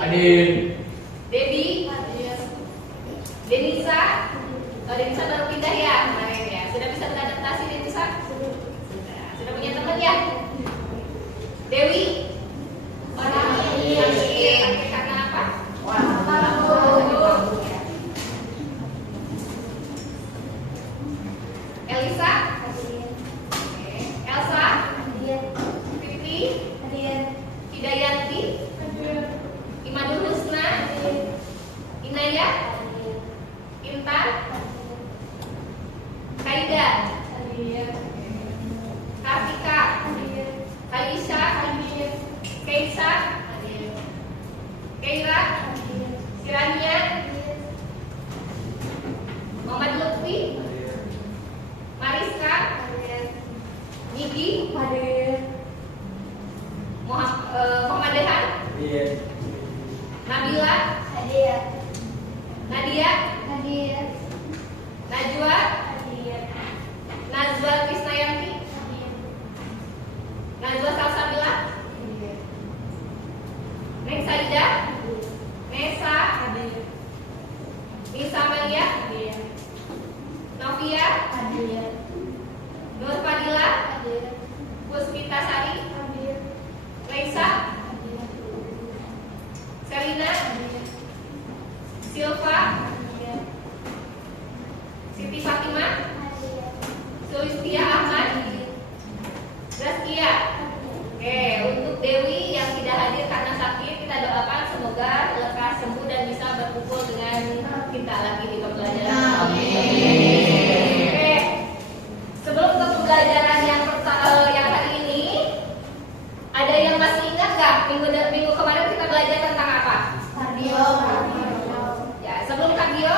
Hadir. Debbie, Denisa. Oh, Denisa baru pindah ya kemarin ya. Sudah bisa beradaptasi Denisa? Sudah punya teman ya? Dewi? Oh, Dewi. Karena apa? Elisa? Elsa? Fitri? Hidayanti? Imadul Husna? Inaya? Intan? Kaida? Kartika? Aisyah? Keisa? Keira? Kirania? Muhammad Lutfi? Mariska? Niki? Muhammad Dehan? Nabila? Nadia? Najwa? Nazwa Krisnayanti? Najwa Salsabila? Neng Saida? Nesa? Nisa Malia? Novia? Nur Fadila? Puspita Sari? Raisa? Selina? Silva? Siti Fatimah? Sulistia Ahmad? Zaskia? Oke, untuk Dewi yang tidak hadir karena sakit, kita doakan semoga lekas sembuh dan bisa berkumpul dengan kita lagi di pembelajaran. Oke, sebelum ke pembelajaran yang hari ini, ada yang masih ingat nggak minggu kemarin kita belajar tentang apa? Kardio. Ya, sebelum kardio,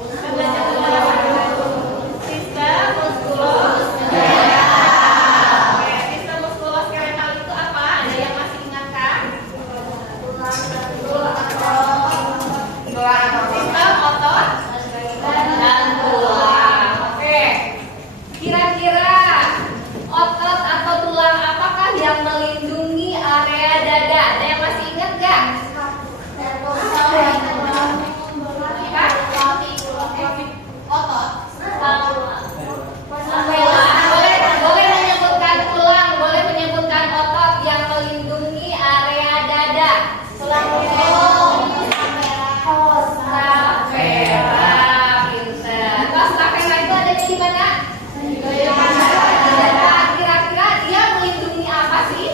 kita belajar tentang apa? Sistem muskuloskeletal. Oke, sistem muskuloskeletal itu apa? Ada yang masih ingat kan? Sistem otot dan tulang. Oke, kira-kira otot atau tulang apakah yang melindungi area dada? Ada yang masih ingat nggak? Boleh menyebutkan tulang, boleh menyebutkan otot yang melindungi area dada. Costa pinter. Costa itu ada di mana? Kira-kira dia melindungi apa sih?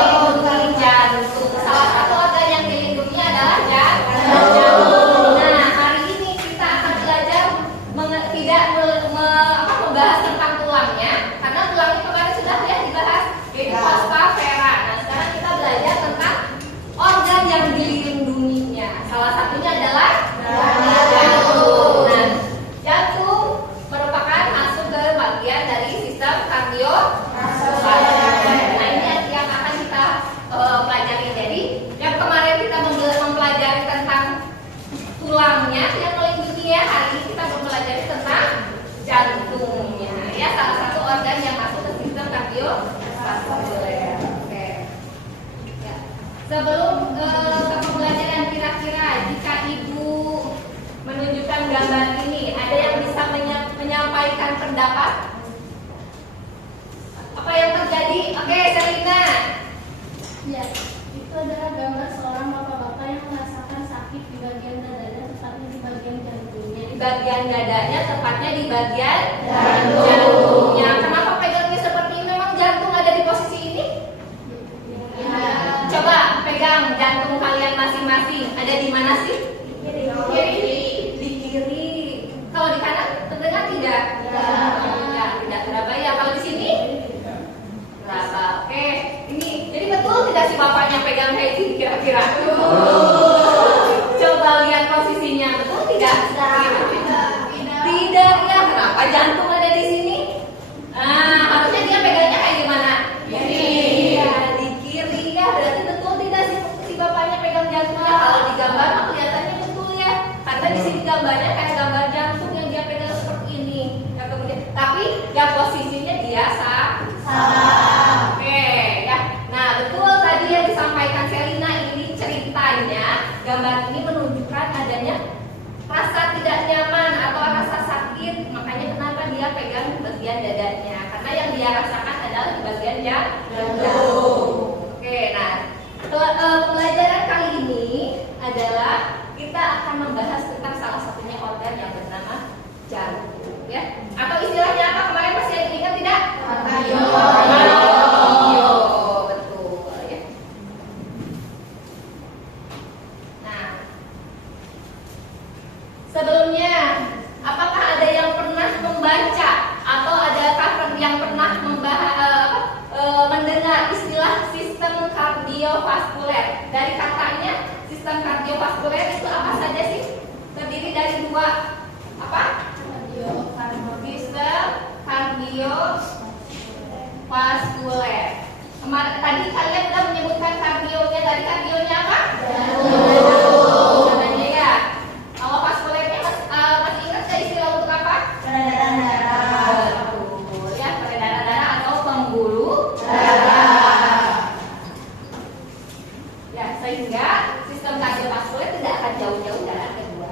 Melindungi jantung. Salah satu organ yang dilindungi adalah jantung. Nah, hari ini kita akan belajar tidak membahas tentang tulangnya, karena tulangnya kemarin sudah ya dibahas, yaitu costa vera. Nah, sekarang kita belajar tentang organ yang dilindunginya. Salah satunya adalah jantung. Nah, jantung merupakan masuk ke bagian dari sistem kardiovaskuler. Nah, ini yang akan kita pelajari. Jadi, yang kemarin kita mempelajari tentang tulangnya yang melindungi ya, hari ini kita mempelajari tentang jantungnya. Ya, salah satu organ yang masuk ke sistem kardiovaskuler. Oke. Ya. Sebelum ke pembelajaran, kira-kira jika ibu menunjukkan gambar ini, ada yang bisa menyampaikan pendapat? Apa yang terjadi? Oke, Selina. Ya, itu adalah gambar seorang bapak-bapak yang merasakan sakit di bagian dadanya, tepatnya di bagian jantungnya. Di bagian dadanya, tepatnya di bagian jantungnya. Kenapa pegangnya seperti ini? Memang jantung ada di posisi ini? Coba pegang jantung kalian masing-masing. Ada di mana sih? Di kiri. Kalau di kanan terdengar tidak? Tidak terbayang. Kalau di sini? Berapa? Oke. Ini jadi betul tidak sih bapaknya pegang kayak gini kira-kira? Coba lihat posisinya, betul tidak? Tidak ya. Kenapa jantung ada di sini? Nah, harusnya dia pegangnya kayak gimana? Di kiri ya. Berarti betul tidak si bapaknya pegang jantungnya? Kalau di gambar mah kelihatannya betul ya. Karena di sini gambarnya kayak gambar jantung yang dia pegang seperti ini. Ya, kemudian, tapi ya posisinya dia salah. Oke ya. Nah, betul tadi yang disampaikan bagian dadanya, karena yang dia rasakan adalah di bagian jantung. Oke, nah pelajaran kali ini adalah kita akan membahas tentang salah satunya organ yang bernama jantung, ya. Atau istilahnya apa kemarin masih ingat tidak? Kardio. Betul, ya. Nah, sebelumnya, apakah ada yang pernah membaca atau adakah yang pernah mendengar istilah sistem kardiovaskuler? Dari katanya, sistem kardiovaskuler itu apa saja sih? Terdiri dari dua apa? Sistem kardiovaskuler. Tadi kalian sudah menyebutkan kardionya. Tadi kardionya apa? Jantung. Ya. Kalau vaskulernya masih ingat saya istilah untuk apa? Peredaran darah. Betul, ya, peredaran darah atau pembuluh darah. Ya, sehingga sistem kardiovaskuler tidak akan jauh-jauh dari kedua.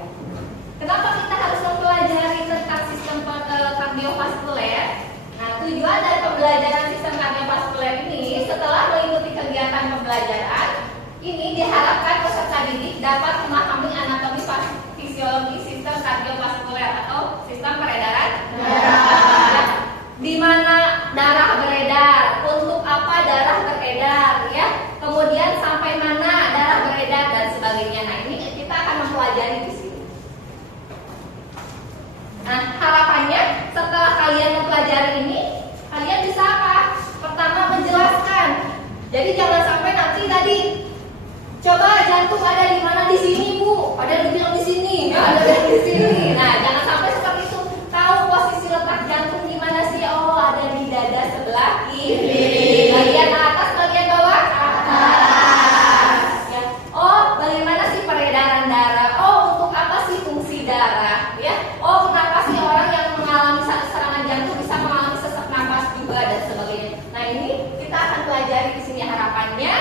Kenapa kita harus mempelajari tentang sistem kardiovaskuler? Nah, tujuan dari pembelajaran sistem kardiovaskuler ini, setelah mengikuti kegiatan pembelajaran ini, diharapkan peserta didik dapat memahami anatomi fisiologi sistem kardiovaskuler atau sistem peredaran darah. Di mana darah beredar, untuk apa darah beredar, ya. Kemudian sampai mana darah beredar dan sebagainya. Nah, ini kita akan mempelajari di sini. Nah, harapannya setelah kalian mempelajari ini, kalian bisa apa? Pertama, menjelaskan. Jadi jangan sampai nanti tadi coba jantung ada di mana, di sini Bu, ada dibilang di sini, ada di sini. Nah, jangan sampai seperti itu. Tahu posisi letak jantung di mana sih? Oh, ada di dada sebelah kiri. Bagian atas, bagian bawah? Atas. Ya. Oh, bagaimana sih peredaran darah? Oh, untuk apa sih fungsi darah? Ya. Oh, kenapa sih orang yang mengalami serangan jantung bisa mengalami sesak napas juga dan sebagainya. Nah, ini kita akan pelajari di sini. Harapannya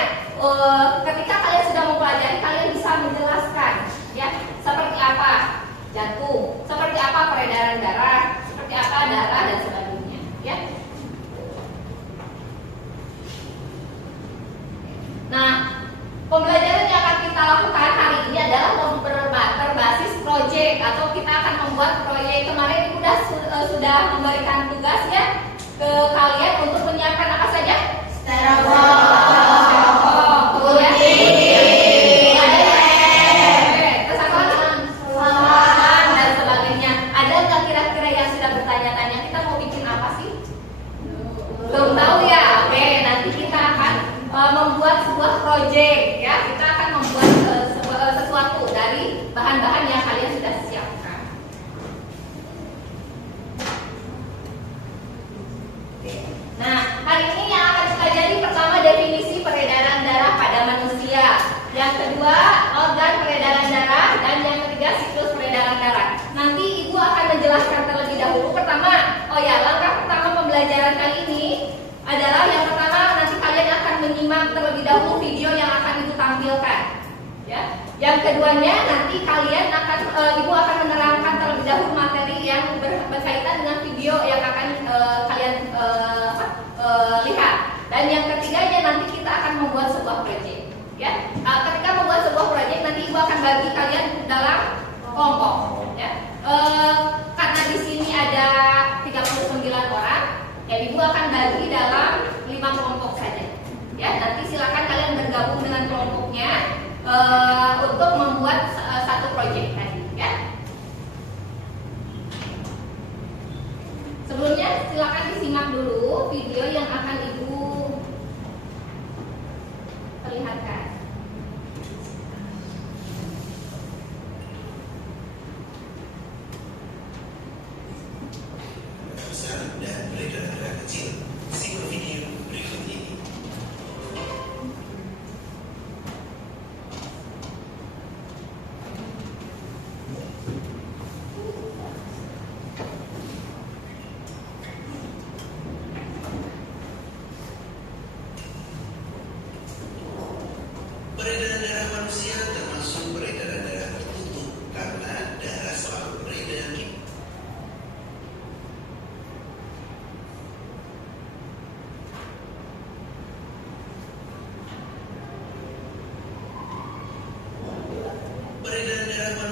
ketika kalian sudah mempelajari, kalian bisa menjelaskan, ya, seperti apa jantung, seperti apa peredaran darah, seperti apa darah dan sebagainya, ya. Nah, pembelajaran yang akan kita lakukan hari ini adalah berbasis proyek, atau kita akan membuat proyek. Kemarin Ibu sudah memberikan tugas, ya, ke kalian untuk menyiapkan apa saja? Membuat sebuah proyek, ya, kita akan membuat sesuatu dari bahan-bahan yang kalian sudah siapkan. Nah, hari ini yang akan kita pelajari pertama definisi peredaran darah pada manusia, yang kedua organ peredaran darah, dan yang ketiga siklus peredaran darah. Nanti Ibu akan menjelaskan terlebih dahulu. Pertama, langkah pertama pembelajaran kali ini adalah yang pertama, nanti kalian akan menyimak terlebih dahulu video yang akan Ibu tampilkan, ya. Yang keduanya, nanti kalian akan Ibu akan menerangkan terlebih dahulu materi yang berkaitan dengan video yang akan kalian lihat. Dan yang ketiganya, nanti kita akan membuat sebuah proyek, ya. Ketika membuat sebuah proyek, nanti Ibu akan bagi kalian dalam kelompok, ya. Karena di sini ada 39 orang, ya, Ibu akan bagi dalam 5 kelompok saja, ya. Nanti silakan kalian bergabung dengan kelompoknya untuk membuat satu proyek tadi, ya. Sebelumnya silakan disimak dulu video yang akan Ibu perlihatkan. Besar dan peredaran kecil. Simak video berikut ini.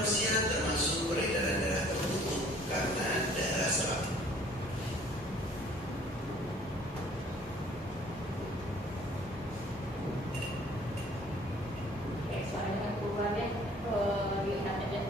manusia termasuk peredaran darah tertutup karena darah serat. Oke, suaranya keluar ya. Lihat aja.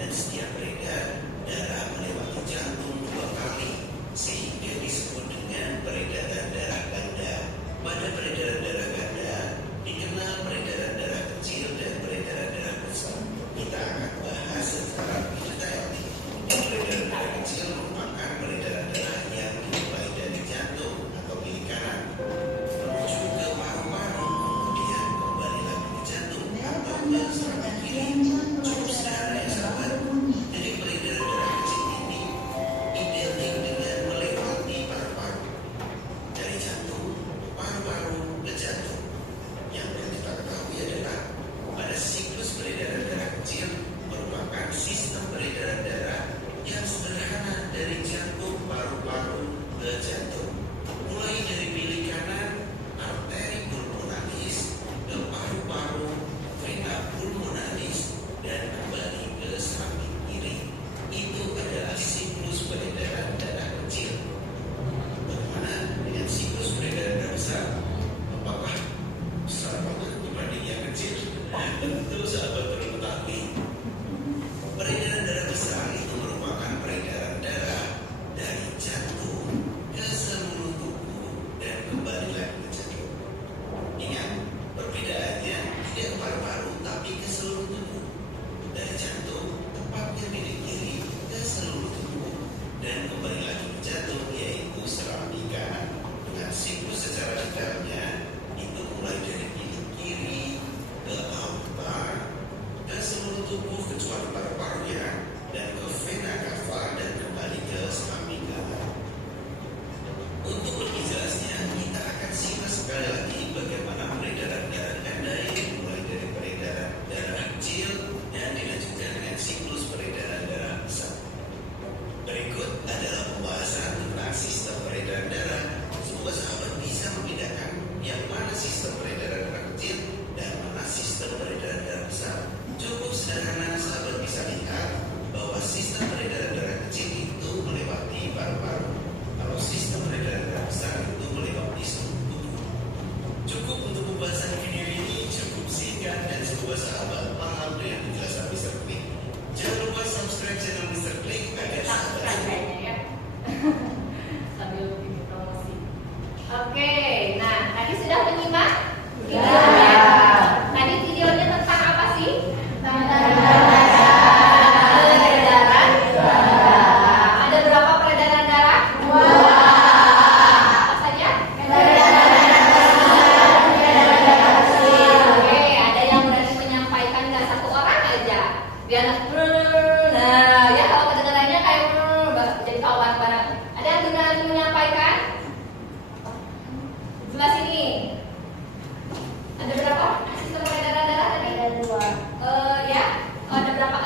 Dan setiap beredar, darah melewati jantung 2 kali, sehingga disebut dengan peredaran darah ganda. Pada peredaran darah ganda, dikenal peredaran darah kecil dan peredaran darah besar. Kita akan bahas secara lebih detail. Peredaran darah kecil merupakan peredaran darah yang dimulai dari jantung atau kiri kanan, menuju ke paru-paru, kemudian kembali lagi ke jantung atau ke serangan kiri. Cukup sederhana ya sahabat. Jadi peredaran darah kecil ini identik dengan melewati paru-paru, dari jantung, paru-paru ke jantung. Yang perlu kita ketahui adalah pada siklus peredaran darah kecil merupakan sistem peredaran darah yang sederhana dari jantung, paru-paru ke jantung. Mulai dari bilik kanan, arteri pulmonalis, ke paru-paru, vena pulmonalis, dan kembali ke samping kiri. Itu adalah siklus peredaran darah kecil. Bagaimana dengan siklus peredaran darah besar? Apakah besar banget dibanding yang kecil? Tentu sahabat perlu ketahui, peredaran darah besar itu merupakan peredaran darah dari jantung ke seluruh tubuh dan kembali lagi ke jantung. Ingat, perbedaannya tidak ke paru-paru tapi ke seluruh tubuh. Dari jantung, tepatnya bilik kiri, ke seluruh tubuh dan kembali lagi ke jantung, yaitu serambi kanan. Dengan siklus secara detailnya, itu mulai dari bilik kiri ke aorta, ke seluruh tubuh kecuali paru-parunya, dan ke vena cava dan kembali ke serambi kanan. Untuk lebih jelasnya, kita akan simak sekali lagi bagaimana peredaran darah ganda ini mulai dari peredaran darah kecil dan dilanjutkan dengan siklus peredaran darah besar. Berikut adalah pembahasan tentang sistem peredaran darah. Semoga sahabat bisa membedakan yang mana sistem peredaran darah kecil dan mana sistem peredaran darah besar. Cukup sederhana sahabat bisa lihat bahwa sistem peredaran darah kecil itu melewati paru-paru. Kalau sistem peredaran darah besar itu melewati seluruh tubuh. Cukup untuk pembahasan video ini, cukup singkat dan semoga sahabat paham dengan penjelasan Mr. Click. Jangan lupa subscribe channel Mr. Click agar sahabat Kayaknya ya. Sambil bikin promosi. Oke, nah tadi sudah menyimak videonya. Tadi videonya tentang apa sih? Peredaran. Ada berapa peredaran darah? 2. Apa saja? Oke, ada yang berani menyampaikan nggak satu orang aja? Biar nah ya kalau kedengarannya kayak jadi kawan barang. Ada yang berani menyampaikan? Sebelah sini. Ada berapa sistem peredaran darah tadi? Ada 2. Ya. Ada berapa?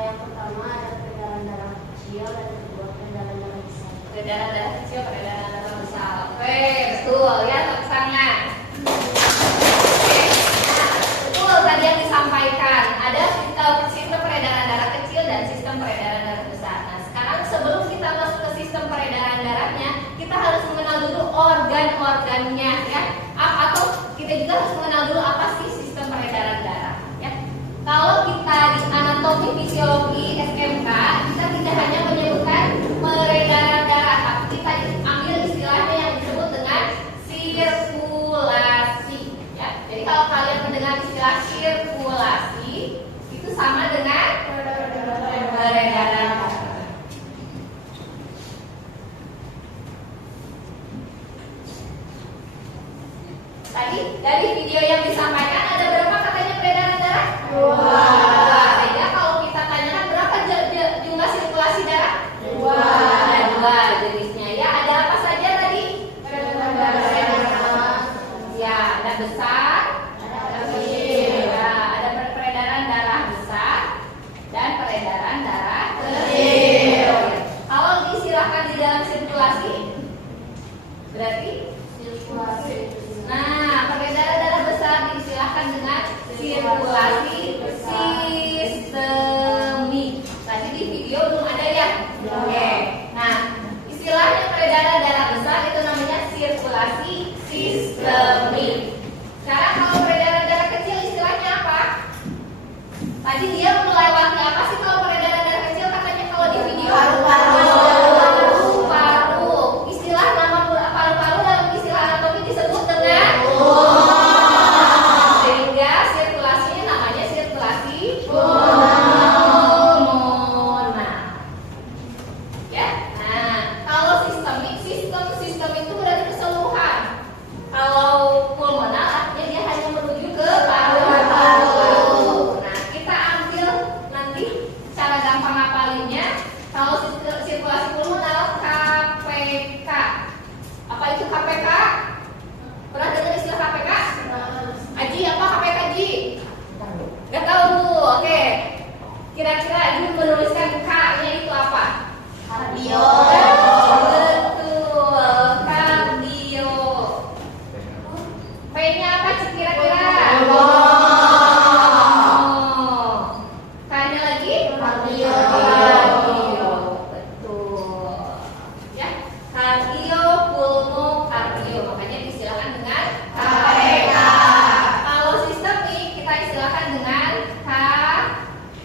Yang pertama ada peredaran darah kecil dan yang kedua peredaran darah besar. Peredaran darah kecil, peredaran darah besar. Oke, betul ya, tepuk tangan. Oke, nah, betul tadi yang disampaikan. Ada sistem peredaran darah kecil dan sistem peredaran darah besar. Nah, sekarang sebelum kita masuk ke sistem peredaran darahnya, kita harus mengenal dulu organ-organnya ya. Atau kita juga harus mengenal dulu apa sih sistem peredaran darah ya. Kalau kita di anatomi fisiologi SMK, kita tidak hanya menyebutkan peredaran darah, tapi kita ambil istilahnya yang disebut dengan sirkulasi ya. Jadi kalau kalian mendengar istilah sirkulasi, itu sama dengan peredaran darah. Tadi dari video yang disampaikan ada berapa katanya peredaran darah? 2. Sehingga kalau kita tanyakan berapa jumlah sirkulasi darah? 2. Ada 2 jenisnya ya. Ada apa saja tadi? Peredaran darah. Ya, ada besar, ada kecil. Ya, ada peredaran darah besar, itu KPK? Pernah dengar istilah KPK? Aji, apa KPK Ji? Gak tahu. Oke. Kira-kira Aji menuliskan K-nya itu apa? Kardio. Betul, kardio. P-nya apa kira-kira? K-nya lagi? Kardio. Kardio. Betul. Ya, kardio, pulmo, kardio. Makanya diistilahkan dengan KPK. Kalau sistem nih kita istilahkan dengan K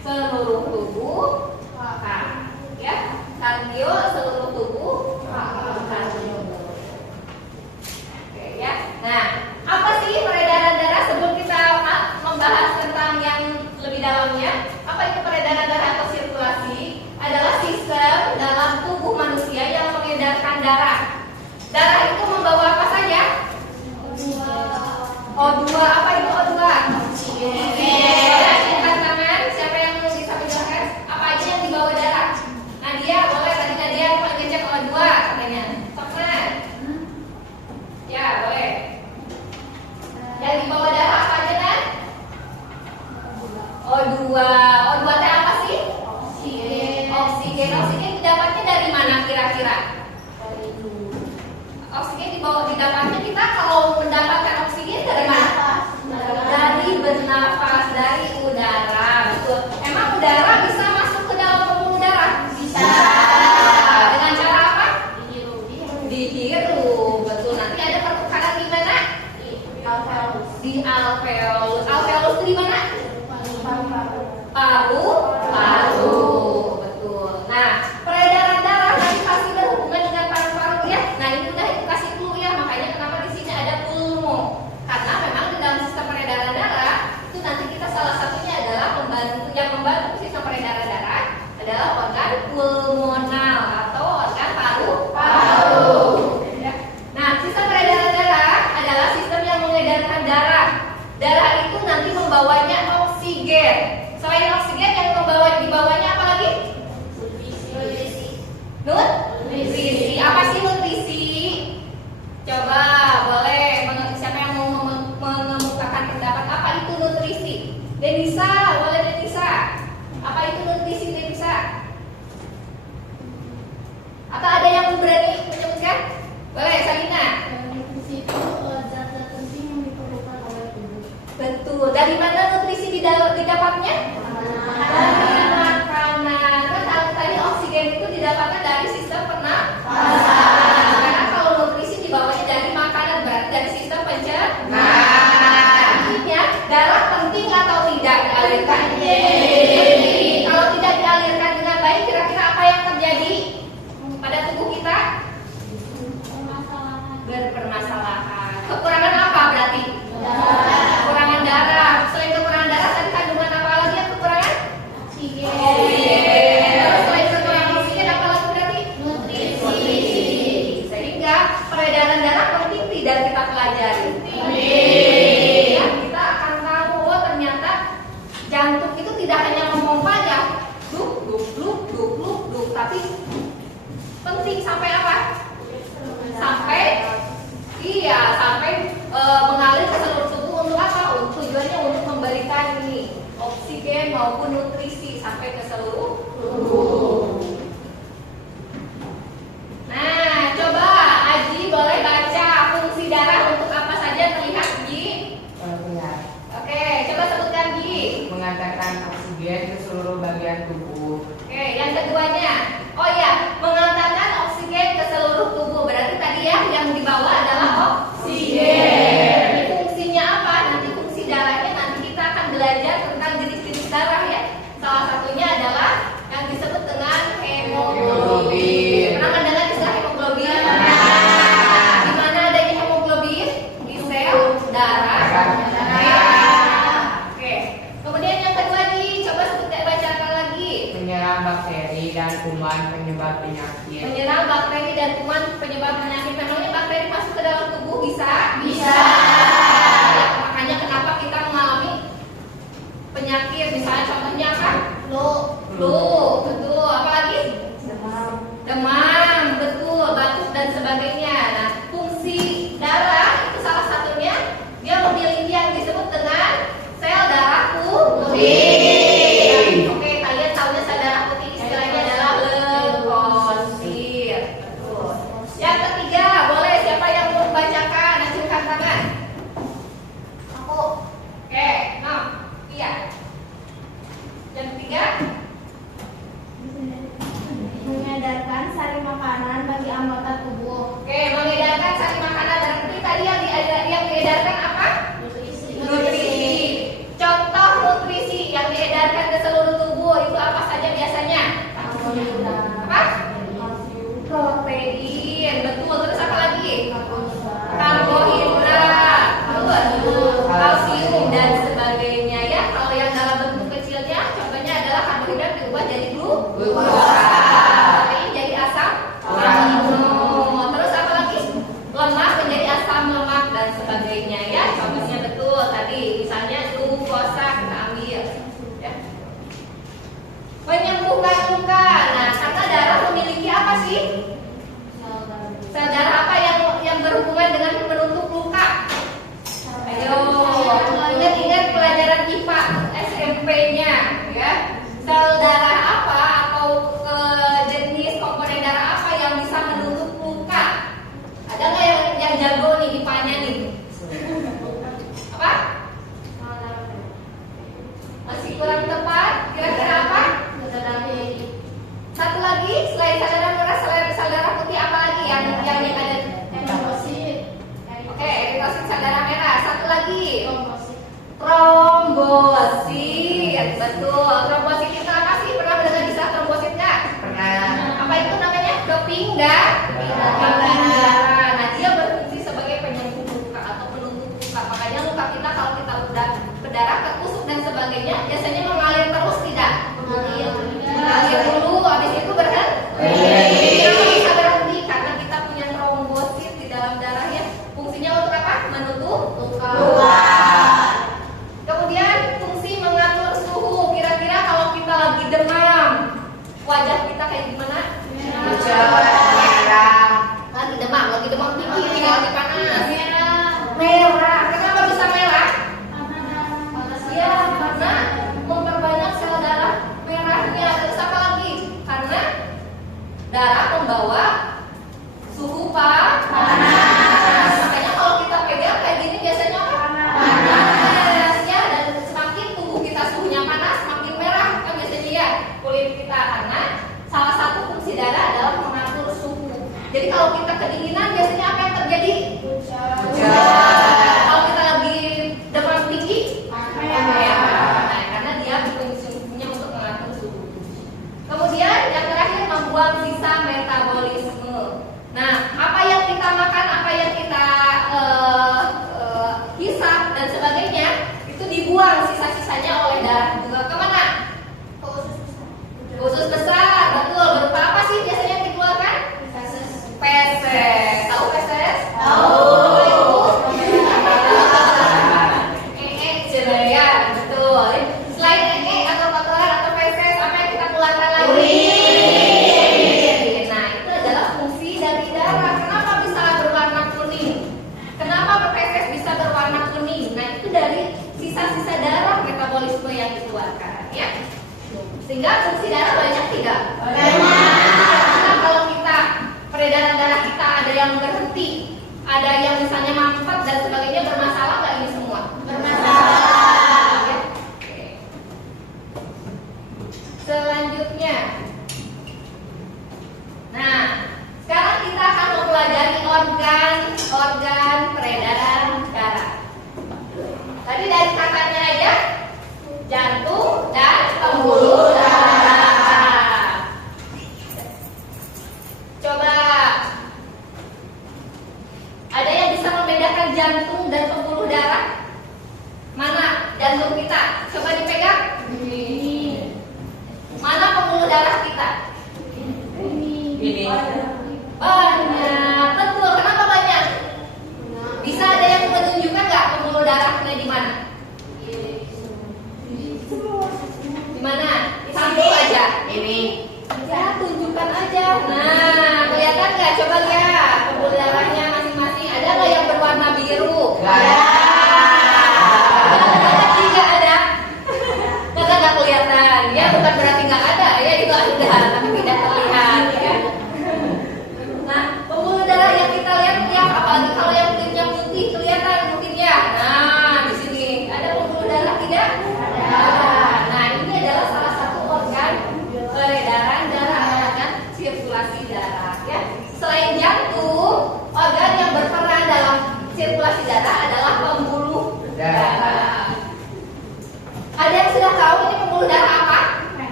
seluruh tubuh K. Ya, kardio seluruh tubuh kardio. Oke ya. Nah, apa sih peredaran darah sebelum kita membahas tentang yang lebih dalamnya? Apa itu peredaran darah atau sirkulasi? Adalah sistem dalam tubuh manusia yang mengedarkan darah. Darah itu membawa apa saja? O2. Apa itu O2? Oksigen. Angkat tangan. Siapa yang bisa menjelaskan? Apa aja yang dibawa darah? Nadia, boleh. Tadi Nadia mau ngecek O2 katanya. Sokman. Ya, boleh. Yang dibawa darah apa aja, Nan? O2. O2 teh apa sih? Oksigen. Oksigen didapatnya dari mana kira-kira? Oksigen didapatnya kita kalau mendapatkan oksigen dari mana? Dari bernafas, dari udara. Betul. Emang udara bisa masuk ke dalam pembuluh darah? Bisa. Dengan cara apa? Dihirup. Betul. Nanti ada pertukaran di mana? Di alveolus. Alveolus itu di mana? Paru. Betul. Nah, peredaran darah nanti pasti berhubungan dengan paru-paru ya. Nah, ini udah kasih clue ya. Makanya kenapa di sini ada pulmo? Karena memang di dalam sistem peredaran darah itu nanti kita salah satunya adalah membantu sistem peredaran darah adalah organ pulmonal atau organ paru-paru. Ya. Nah, sistem peredaran darah adalah sistem yang mengedarkan darah. Darah itu nanti membawanya oksigen. Selain oksigen yang dibawanya apa lagi? Nutrisi. Apa sih nutrisi? Coba boleh siapa yang mau mengemukakan pendapat apa itu nutrisi? Denisa, boleh Denisa. Apa itu nutrisi Denisa? Atau ada yang berani menyebutkan? Boleh Salina. Nutrisi itu zat-zat penting yang diperlukan oleh tubuh. Betul. Dari mana nutrisi didapatnya? Dari makanan. Kan tadi oksigen itu didapatkan dari sistem pernafasan. Karena kalau nutrisi dibawanya dari makanan berarti dari sistem pencernaan. Artinya darah penting atau tidak dialirkan? Kalau tidak dialirkan dengan baik, kira-kira apa yang terjadi pada tubuh kita? Berpermasalahan. Kekurangan apa berarti? Kekurangan darah. Selain kekurangan darah, tadi kandungan apa lagi yang kekurangan? Oksigen. Terus selain kekurangan oksigen, apa lagi berarti? Nutrisi. Sehingga peredaran darah penting tidak kita pelajari. Ya, kita akan tahu oh ternyata jantung itu tidak hanya memompa ya, duk, tapi penting sampai apa? Sampai mengalir ke seluruh tubuh untuk apa? Tujuannya untuk memberikan ini oksigen maupun nutrisi sampai ke seluruh tubuh. Nah, coba Aji boleh baca fungsi darah untuk apa saja terlihat Ji? Oke, coba sebutkan Ji. Mengantarkan oksigen ke seluruh bagian tubuh. Oke, yang keduanya, oh ya, mengantarkan oksigen ke seluruh tubuh. Berarti tadi ya yang dibawa adalah oksigen. Ini fungsinya apa? Nanti fungsi darahnya nanti kita akan belajar tentang jenis-jenis darah ya. Salah satunya adalah yang disebut dengan hemoglobin. Pernah mendengar istilah hemoglobin? Di mana adanya hemoglobin? Di sel darah. Oke. Kemudian yang kedua nih, coba bacakan lagi. Menyerang bakteri dan kuman penyebab penyakit. Menyerang bakteri dan kuman penyebab penyakit. Memangnya bakteri masuk ke dalam tubuh bisa? Bisa. Makanya kenapa kita mengalami penyakit? Misalnya contohnya apa? Flu, betul. Apalagi? Demam, betul. Batuk dan sebagainya. Nah, fungsi sisa darah metabolisme yang dikeluarkan, ya. Sehingga fungsi darah banyak tidak? Karena kalau kita peredaran darah kita ada yang berhenti, ada yang misalnya mampet dan sebagainya, bermasalah nggak ini semua? Bermasalah. Ya. Oke. Selanjutnya, nah sekarang kita akan mempelajari organ peredaran darah. Tadi dari katanya aja, jantung dan pembuluh darah. Coba, ada yang bisa membedakan jantung dan pembuluh darah? Mana jantung kita? Coba dipegang. Mana pembuluh darah kita? Ini. Banyak, betul. Kenapa banyak? Bisa ada yang menunjukkan nggak pembuluh darahnya di mana? Di mana? Satu aja. Ini. Ya, tunjukkan aja. Nah, kelihatan nggak? Coba lihat pembuluh darahnya masing-masing. Ada nggak yang berwarna biru? Tidak ada. Maka nggak kelihatan. Ya, bukan berarti nggak ada. Ya, itu ada, tapi tidak terlihat. Ya. Nah, pembuluh darah yang kita lihat apalagi kalau yang kulitnya putih kelihatan mungkin ya. Nah, di sini ada pembuluh darah tidak? Ada. Nah, ini adalah salah satu organ peredaran darah dan sirkulasi darah. Ya. Selain jantung, organ yang berperan dalam sirkulasi darah adalah pembuluh darah. Ada yang sudah tahu ini pembuluh darah apa?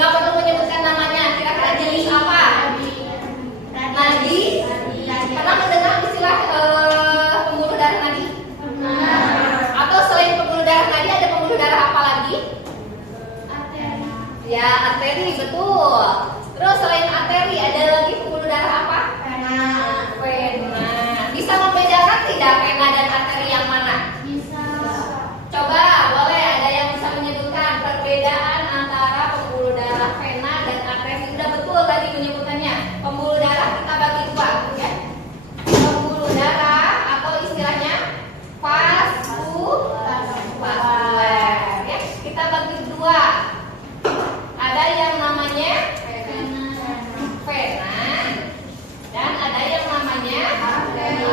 Nggak perlu menyebutkan namanya. Kira-kira jenis apa? Nadi. Pernah mendengar istilah pembuluh darah nadi? Atau selain pembuluh darah nadi ada pembuluh darah apa lagi? Ya, arteri, betul. Terus selain arteri ada lagi pembuluh darah apa? Vena. Bisa membedakan tidak vena dan arteri yang mana? Coba, boleh ada yang bisa menyebutkan perbedaan antara pembuluh darah vena dan arteri? Sudah betul tadi menyebutkannya. Pembuluh darah kita bagi dua, ya. Pembuluh darah atau istilahnya vaskuler, ya. Kita bagi dua. Ada yang namanya vena dan ada yang namanya arteri.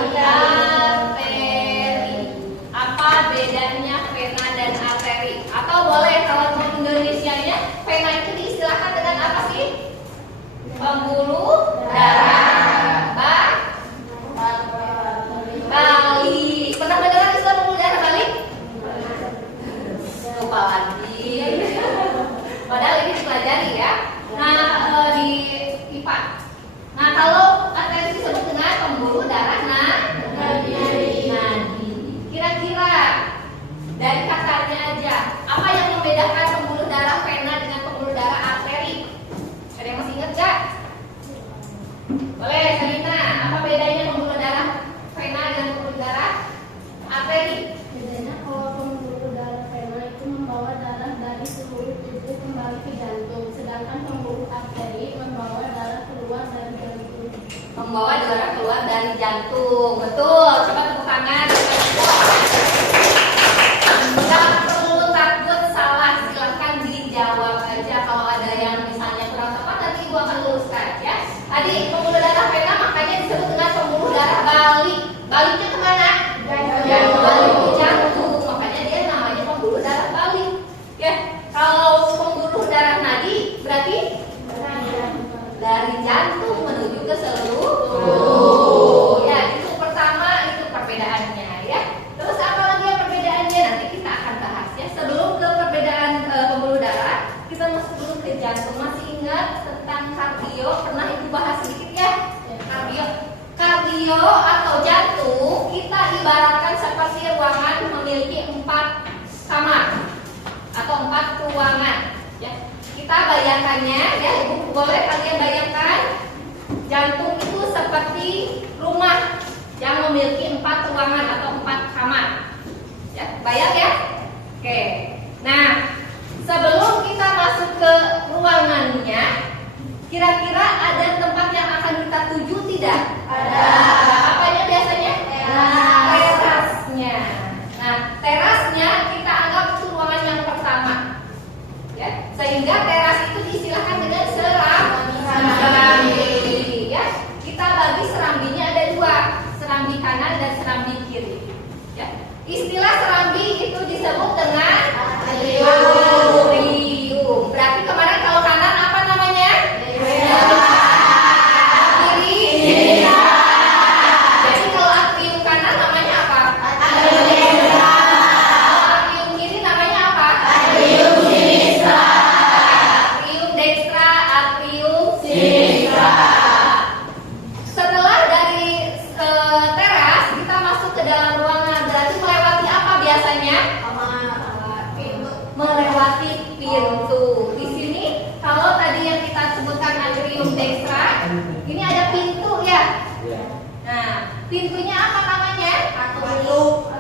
Apa bedanya vena dan arteri? Atau boleh kalau Indonesianya, vena itu diistilahkan dengan apa sih? Pembuluh darah Bali. Pernah mendengar istilah pembuluh darah Bali? Lupa lagi. Padahal ini dipelajari ya. Nah, di IPA. Nah, kalau arteri disebut dengan pembuluh darah nadi. Kira-kira dari katanya aja, apa yang membedakan pembuluh darah vena dengan pembuluh darah arteri? Ada yang masih ingat gak? Boleh, Salina. Apa bedanya pembuluh darah vena dengan pembuluh darah arteri? Bedanya kalau pembuluh darah vena itu membawa darah dari seluruh tubuh kembali ke jantung, sedangkan pembuluh arteri membawa darah keluar dari jantung. Membawa darah keluar dari jantung. Betul. Coba tepuk tangan. Nggak perlu takut salah. Silahkan dijawab aja. Kalau ada yang misalnya kurang tepat, nanti Ibu akan luruskan ya. Tadi pembuluh darah vena makanya disebut dengan pembuluh darah Bali. Balinya kemana? Jantung. Balik ke jantung. Makanya dia namanya pembuluh darah Bali. Ya. Kalau pembuluh darah nadi berarti dari jantung menuju ke seluruh tubuh. Ya, itu pertama, itu perbedaannya ya. Terus apa lagi yang perbedaannya? Nanti kita akan bahas ya. Sebelum ke perbedaan pembuluh darah, kita masuk dulu ke jantung. Masih ingat tentang kardio? Pernah Ibu bahas sedikit ya? Kardio atau jantung kita ibaratkan seperti ruangan memiliki 4 kamar atau 4 ruangan ya. Kita bayangkannya ya, Ibu boleh kalian bayangkan jantung itu seperti rumah yang memiliki 4 ruangan atau 4 kamar ya, bayang ya. Oke, nah sebelum kita masuk ke ruangannya, kira-kira ada tempat yang akan kita tuju tidak? teras itu diistilahkan dengan serambi. Ya, kita bagi serambinya ada dua, serambi kanan dan serambi kiri. Ya, istilah serambi itu disebut dengan atrium. Berarti kemarin kalau kanan apa namanya? Kiri. Jadi kalau atrium kanan namanya apa? Atrium kiri namanya apa? Atrium dextra, atrium sinistra. Setelah dari teras kita masuk ke dalam ruangan, berarti melewati apa biasanya? Melewati pintu. Di sini kalau tadi yang kita sebutkan atrium dextra, ini ada pintu ya. Nah, pintunya apa namanya? Katup.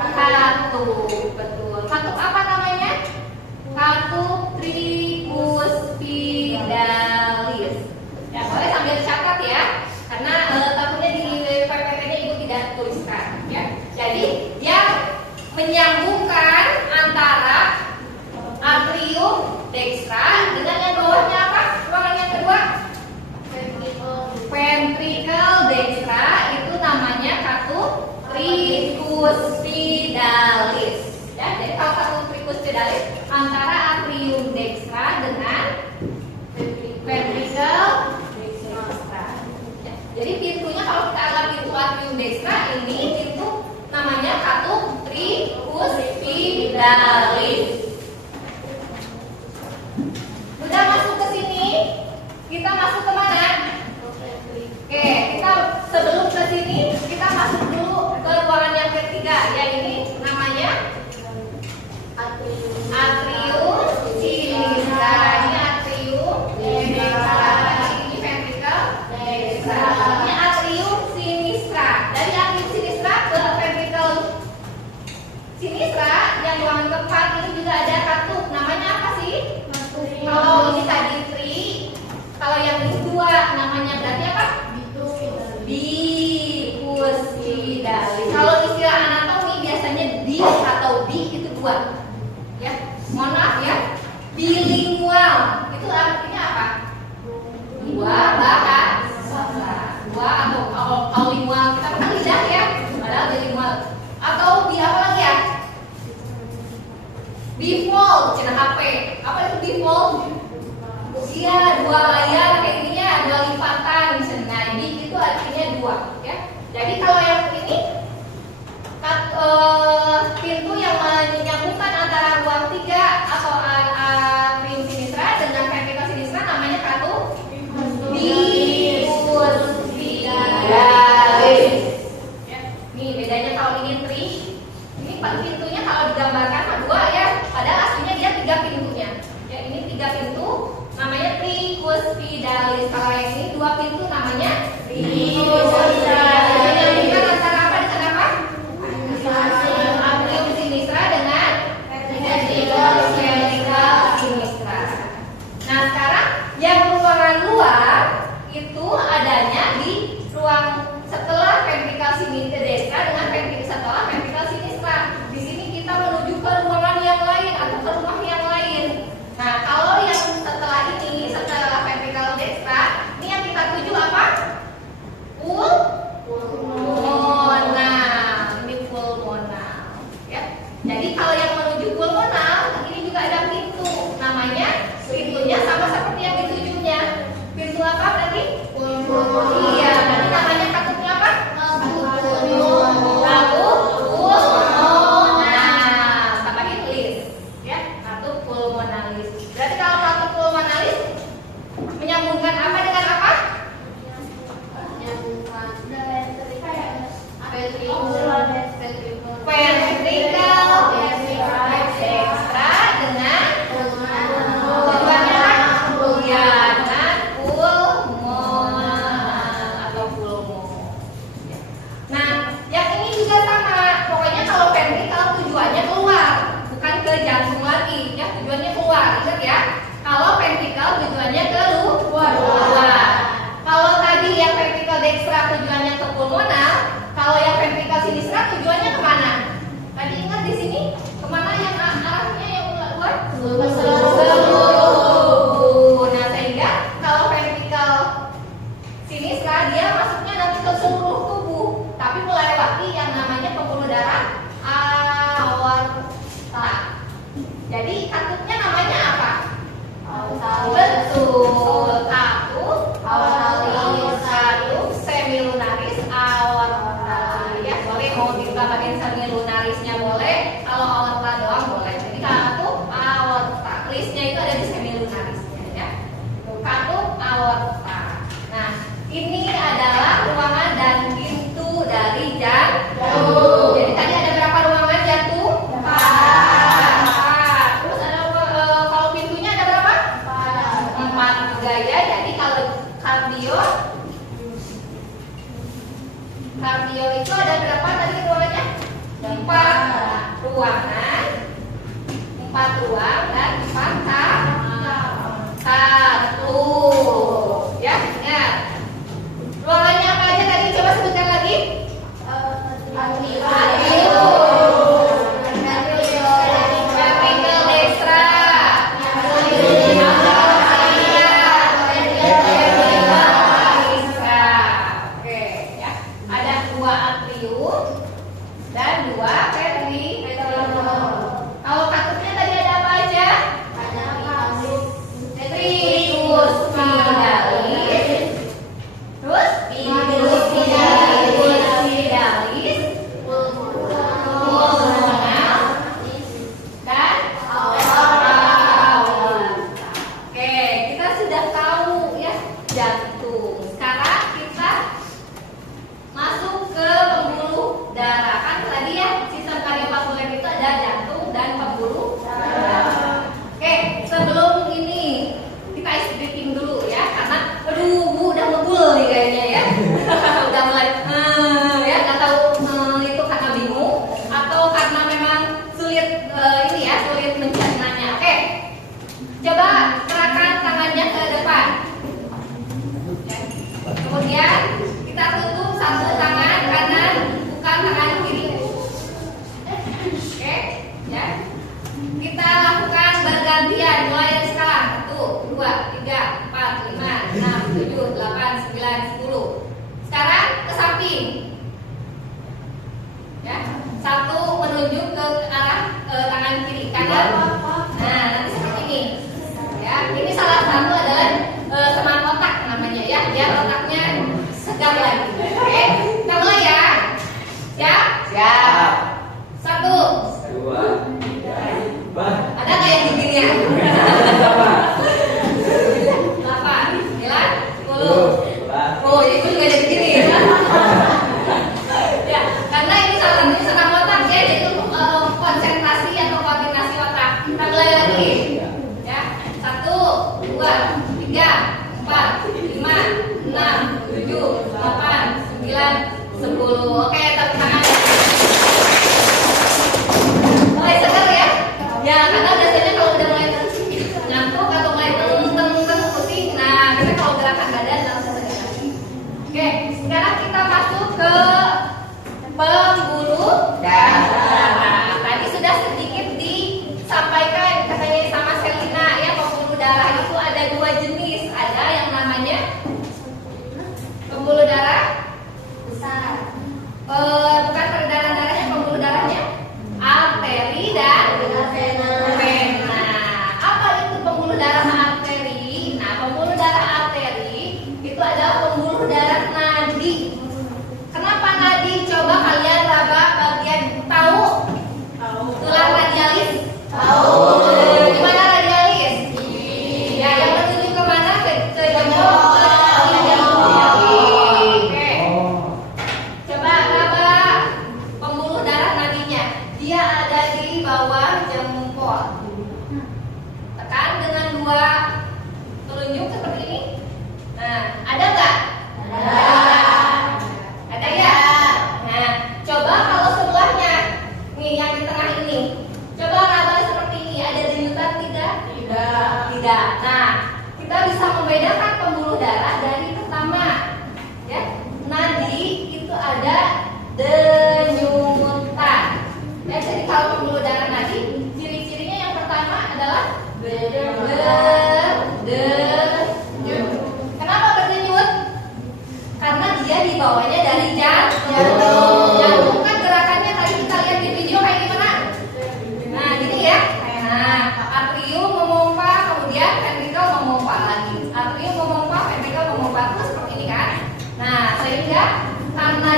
Betul. Katup apa namanya? Katup tricuspidalis. Ya, boleh sambil catat ya, karena takutnya di PPT-nya Ibu tidak tuliskan. Ya. Jadi dia menyambungkan antara atrium dextra dengan yang bawahnya apa? Ruangan yang kedua? Ventricle dextra, itu namanya katup tricuspidalis. Ya, jadi kalau katup tricuspidalis antara atrium dextra dengan ventricle dextra. Ya, jadi pintunya kalau kita anggap pintu atrium dextra, ini pintu namanya katup tricuspidalis. Udah masuk ke sini, kita masuk ke mana? Oke, kita sebelum ke sini kita masuk dulu ke ruangan yang ketiga, ya ini namanya atrium sinistra. Ini atrium dextra, ini ventricle dextra. Ini atrium sinistra. Dari atrium sinistra ke ventricle sinistra yang ruangan keempat ini juga ada katup. Namanya apa sih? Kalau ini tadi tri, kalau yang ini dua, namanya berarti apa? Bicuspidalis. Kalau istilah anatomi biasanya bi atau bi itu dua. Ya, mohon maaf ya. Bilingual itu artinya apa? Dua bahasa. Dua atau kalau lingual kita kan lidah ya, padahal bilingual. Atau bi apa lagi ya? Bifold, cina HP. Apa itu bifold? Iya, dua layar kayak gini ya, dua lipatan. Nah, itu artinya dua, ya. Jadi kalau yang ini pintu yang menyambungkan antara ruang 3 atau atrium sinistra dengan ventricle sinistra namanya katup bicuspidalis. Ya, nih bedanya kalau ini tri, ini pintunya kalau digambarkan dua ya, padahal aslinya dia 3 pintunya. Ya, ini 3 pintu namanya tricuspidalis. Kalau yang ini 2 pintu namanya bicuspidalis. Menyambungkan antara apa dengan apa? Atrium sinistra dengan ventricle sinistra. Nah, sekarang yang ruangan luar itu adanya di ruang setelah ventricle sinistra dengan setelah ventricle sinistra. Di sini kita menuju ke ruangan yang lain atau ke rumah yang lain. Nah, kalau yang setelah ini, setelah ventricle dextra, ini yang kita tuju apa? Pulmonal. Ini pulmonal. Ya. Jadi kalau yang menuju pulmonal, ini juga ada pintu. Namanya pintunya sama seperti yang ditujunya. Pintu apa tadi? Iya, berarti namanya katupnya apa? Katup pulmonal. Tambahin lis. Ya, katup pulmonalis. Berarti kalau katup pulmonalis menyambungkan apa dengan apa? Ventricle dextra dengan tujuannya pulmonal atau pulmo. Nah, yang ini juga sama. Pokoknya kalau ventricle tujuannya keluar, bukan ke jantung lagi. Ya, tujuannya keluar. Ingat ya. Kalau ventricle tujuannya keluar. Kalau tadi yang ventricle dextra tujuannya ke pulmonal, kalau yang ventricle sinistra tujuannya kemana? Tadi ingat di sini kemana yang arahnya yang keluar? Seluruh. gaya. Jadi kalau kardio itu ada berapa tadi ruangannya? 4 ruangan, 4 ruang dan 4 satu. Ya, ingat. Ruangannya apa aja tadi? Coba sebutkan lagi. Jantung. Sekarang kita masuk ke pembuluh darah. Kan tadi ya sistem kardiovaskuler itu ada jantung dan pembuluh darah. Oke, sebelum ini kita ice breathing dulu ya, karena aduh Bu udah ngebul nih kayaknya ya. Udah mulai ya nggak tahu itu karena bingung atau karena memang sulit ini ya, sulit mencernanya. Oke, coba gerakan tangannya ke depan. Kemudian kita tutup satu tangan kanan, bukan tangan kiri. Oke, ya. Kita lakukan bergantian mulai dari sekarang. 1, 2, 3, 4, 5, 6, 7, 8, 9, 10. Sekarang ke samping. Ya, satu menunjuk ke arah tangan kiri, kanan. Nah, nanti seperti ini. Ya, ini salah satu adalah semangat otak namanya ya, biar otaknya segar lagi. Oke, kita mulai ya. Siap? Siap. 1, 2, 3, ada nggak yang begini ya? 8, 9, 10. Oh, ya itu juga jadi begini. Ya, karena ini salah satunya semangat otak ya, jadi konsentrasi atau koordinasi otak. Kita mulai lagi. Ya, 1, 2, 3, 4, 5, 6, 7, 8, 9, 10. Oke, tepuk tangan. Mulai segar ya? Ya, karena biasanya kalau udah mulai ngantuk atau mulai teng pusing, nah kita kalau gerakan badan langsung segar lagi. Oke, sekarang kita masuk ke pembuluh darah. Tadi sudah sedikit disampaikan katanya sama Selina ya, pembuluh darah itu ada 2 jenis. Ada yang namanya pembuluh darah besar. Bukan peredaran darahnya, pembuluh darahnya arteri dan vena. Apa itu pembuluh darah arteri? Nah, pembuluh darah arteri itu adalah pembuluh darah nadi. Kenapa nadi? Coba kalian raba bagian tahu? Tulang radialis? Tahu. Di mana radialis? Ya, yang menuju ke mana? Ke jantung. Oke. Coba raba pembuluh darah nadinya. Dia ada di bawah jempol. Tekan dengan 2 telunjuk seperti ini. Nah, ada nggak? Ada ya? Nah, coba kalau sebelahnya, nih yang di tengah ini, coba raba seperti ini. Ada denyutan tidak? Tidak. Nah, kita bisa membedakan pembuluh darah dari pertama. Ya, nadi itu ada denyutan. Ya, jadi kalau pembuluh darah nadi, ciri-cirinya yang pertama adalah berdenyut. Kenapa berdenyut? Karena dia dibawanya dari jantung. Jantung kan gerakannya tadi kita lihat di video kayak gimana? Nah, gini ya. Nah, atrium memompa, kemudian ventrikel memompa lagi. Atrium memompa, ventrikel memompa, terus seperti ini kan? Nah, sehingga karena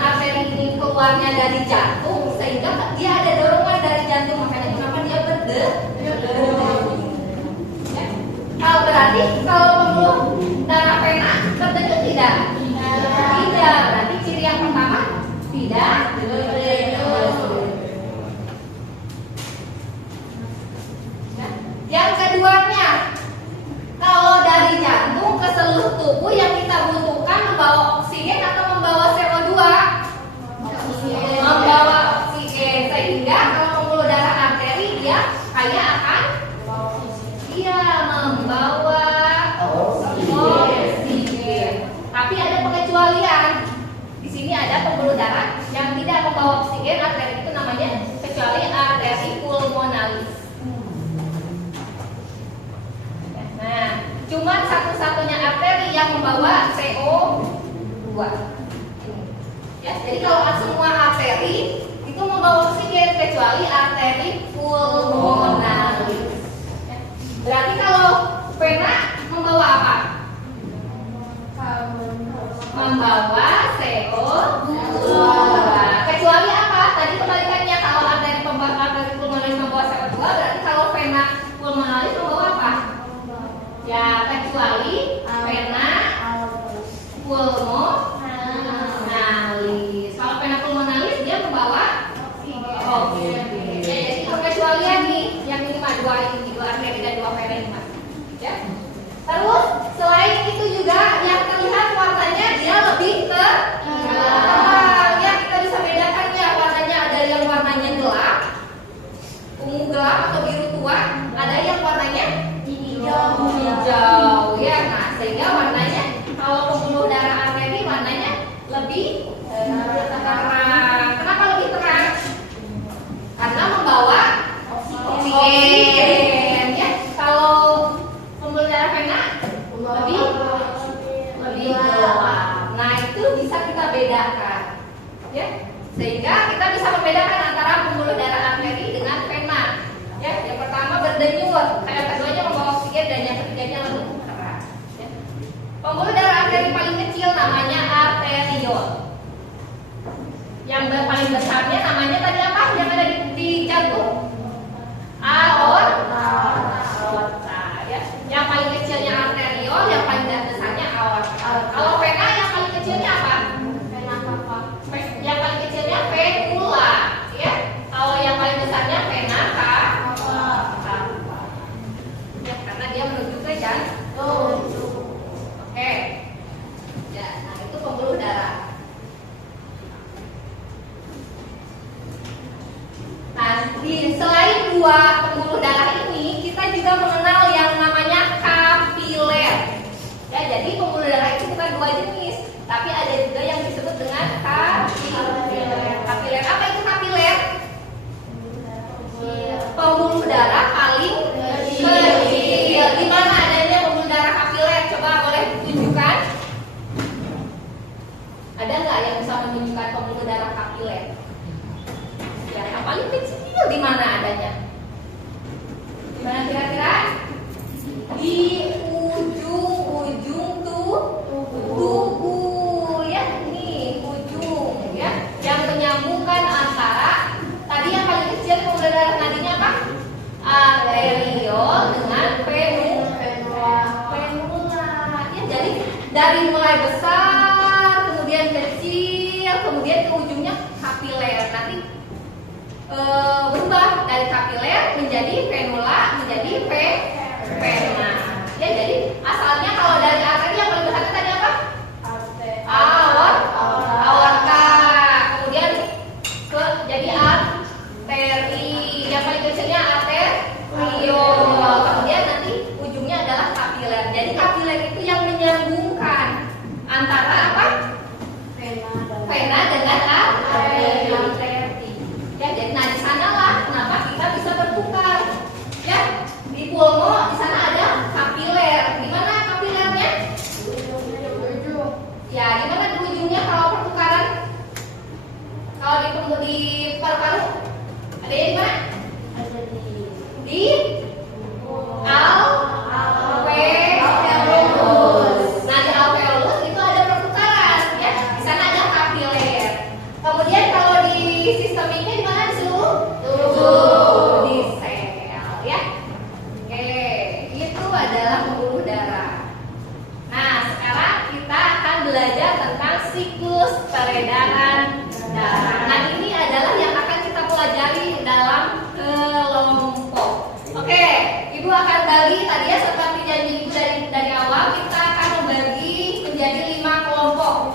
arteri ini keluarnya dari jantung, sehingga dia ada dorongan dari jantung, makanya kenapa dia berdenyut. Ya. Kalau berarti kalau pembuluh darah vena berdenyut tidak? Tidak. Berarti ciri yang pertama tidak berdenyut. Ya. Yang keduanya, kalau membawa oksigen atau membawa CO2? Membawa oksigen. Sehingga kalau pembuluh darah arteri dia kaya akan membawa oksigen. Tapi ada pengecualian. Di sini ada pembuluh darah yang tidak membawa oksigen, arteri itu namanya kecuali arteri pulmonalis. Nah, cuma satu-satunya arteri yang membawa CO2. Ya, jadi kalau semua arteri itu membawa oksigen kecuali arteri pulmonalis. Berarti kalau vena membawa apa? Membawa CO2. Kecuali apa? Tadi kebalikannya, kalau arteri pulmonalis membawa CO2, berarti kalau vena pulmonalis membawa apa? Ya, kecuali vena pulmonalis. Kalau vena pulmonalis dia membawa oksigen. Ya, jadi pengecualian nih yang minimal dua ini, dua arteri dan dua vena ini, Mas. Ya. Terus selain itu juga yang terlihat warnanya dia lebih terang. Ya, kita bisa bedakan ya warnanya, ada yang warnanya gelap, ungu gelap atau biru tua, ada yang warnanya hijau. Ya, nah sehingga warnanya kalau pembuluh darah arteri warnanya lebih terang. Kenapa lebih terang? Karena membawa oksigen. Ya, kalau pembuluh darah vena lebih gelap. Nah, itu bisa kita bedakan. Ya, sehingga kita bisa membedakan antara pembuluh darah arteri dengan vena. Ya, yang pertama berdenyut, yang keduanya membawa oksigen, dan yang ketiganya lebih terang. Ya. Pembuluh darah arteri paling kecil namanya arteriol. Yang paling besarnya namanya tadi apa? Yang ada di jantung? Aorta. Ya. Yang paling kecilnya arteriol, yang paling besarnya aorta. Kalau vena yang paling kecilnya apa? Yang paling kecilnya venula. Ya. Kalau yang paling besarnya vena cava. Ya, karena dia menuju ke jantung. Oke. Ya, nah itu pembuluh darah. Nah, selain dua pembuluh darah ini, kita juga mengenal yang namanya kapiler. Ya, jadi pembuluh darah itu bukan dua jenis, tapi ada juga yang disebut dengan kapiler. Kapiler apa itu kapiler? Pembuluh darah paling kecil. Di mana adanya pembuluh darah kapiler? Coba boleh tunjukkan? Ada nggak yang bisa menunjukkan pembuluh darah kapiler? Yang paling kecil di mana adanya? Di mana kira-kira? Di ujung-ujung tubuh, ya, ini ujung, ya, yang menyambungkan antara tadi yang paling kecil pembuluh darah nadinya apa? Arteriol dengan venula. Ya, jadi dari mulai besar, kemudian kecil, kemudian ke ujungnya kapiler. Nanti berubah dari kapiler menjadi venula, menjadi vena. Ya, jadi asalnya kalau dari arteri yang paling besar tadi apa? Aorta. Kemudian jadi arteri. Yang paling kecilnya arteriol. Kemudian nanti ujungnya adalah kapiler. Jadi kapiler itu yang menyambungkan antara apa? Vena dengan arteri. Ya, jadi nah di sanalah kenapa kita bisa bertukar. Ya, di pulmo di sana ada kapiler. Di mana kapilernya? Ya, di mana di ujungnya kalau pertukaran? Kalau di paru-paru ada yang mana? Di alveolus. Nah, di alveolus itu ada pertukaran, ya. Di sana ada kapiler. Kemudian kalau di sistemiknya di mana? Di seluruh tubuh, di sel, ya. Oke, itu adalah pembuluh darah. Nah, sekarang kita akan belajar tentang siklus peredaran darah. Nah, ini adalah yang akan kita pelajari dalam kelompok. Oke, Ibu akan bagi tadi ya seperti janji Ibu dari awal, kita akan membagi menjadi 5 kelompok.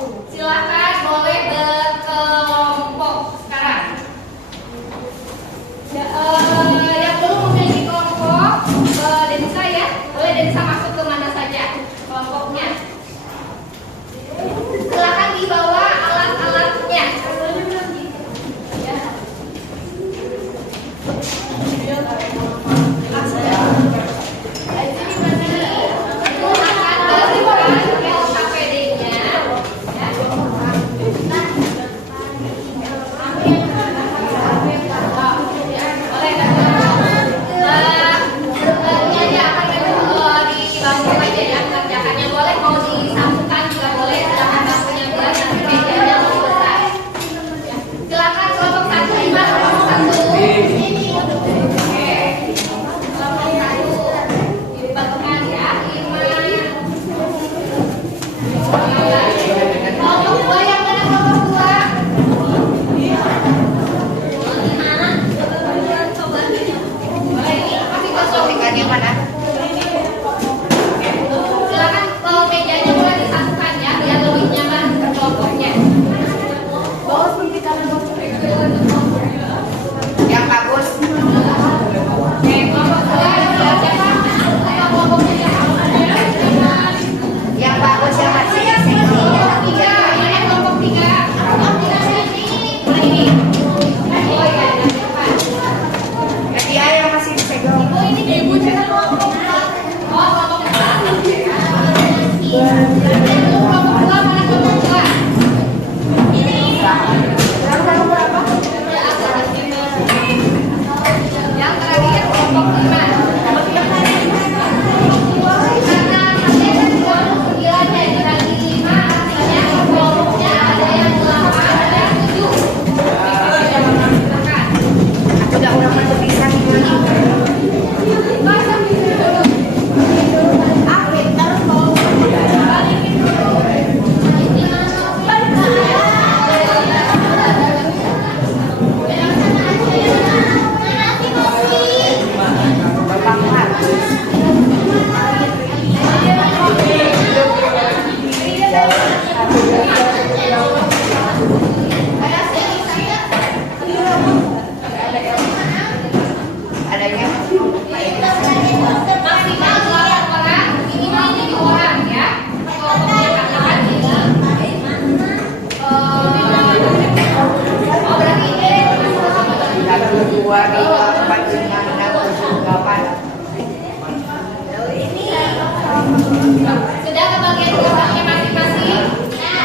Sudah kebagian gambarnya masing-masing? Sudah.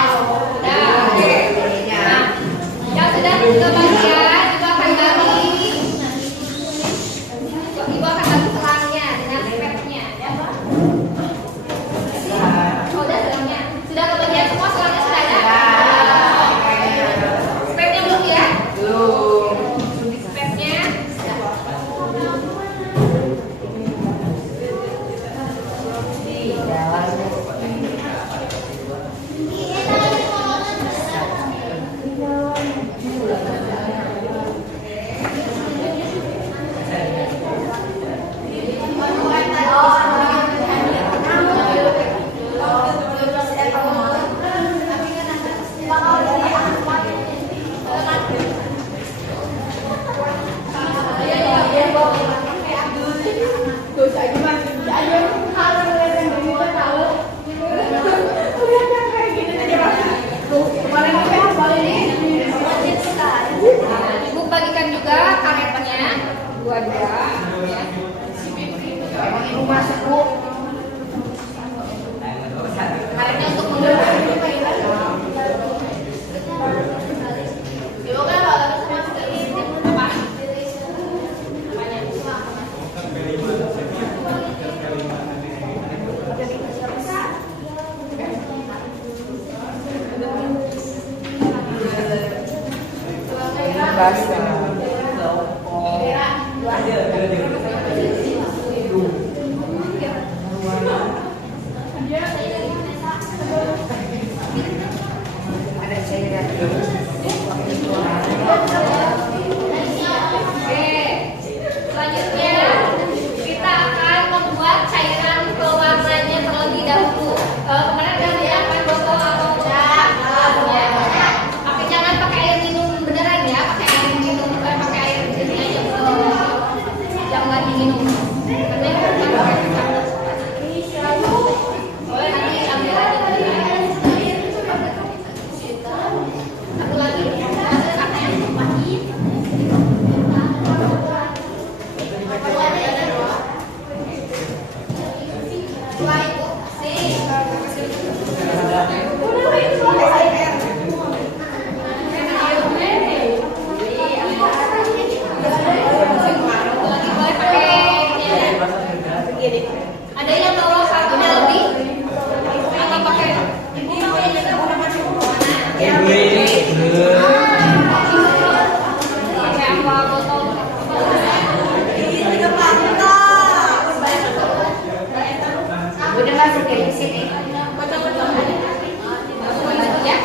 Nah, yang sudah kebagian ibu akan bagi selangnya dengan spetnya, ya Pak? Oh, udah selangnya. Sudah kebagian semua selangnya sudah ada? Spetnya belum ya? Belum. Spetnya. Ibu bagikan juga karetnya dua-dua ya. Emang ibu masuk bu? Karetnya untuk menurut. Selanjutnya kita akan membuat cairan pewarnanya terlebih dahulu. Kemarin udah menyiapkan botol atau cat, ya. Tapi jangan pakai air minum beneran ya, pakai air minum, pakai air ini aja, yang nggak diminum. Karena itu kan boleh nanti ambil lagi. Satu lagi, ada yang bawa satunya lebih? Atau pakai? Pakai apa botol? Udah masuk di sini. Ya.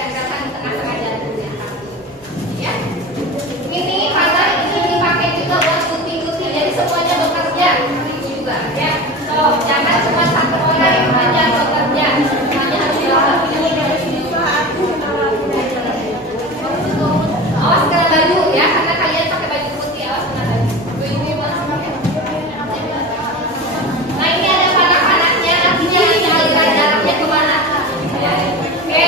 ditempelkan di tengah-tengah jantungnya. Ya. Ini karena ini dipakai juga buat gunting-gunting, jadi semuanya bekerja. Ini juga ya. So, jangan cuma satu orang yang aja bekerja. Semuanya harus dilakukan. Awas kena baju ya, karena kalian pakai baju putih, awas kena baju. Nah ini ada panas-panasnya, nantinya ini aliran darahnya kemana? Oke,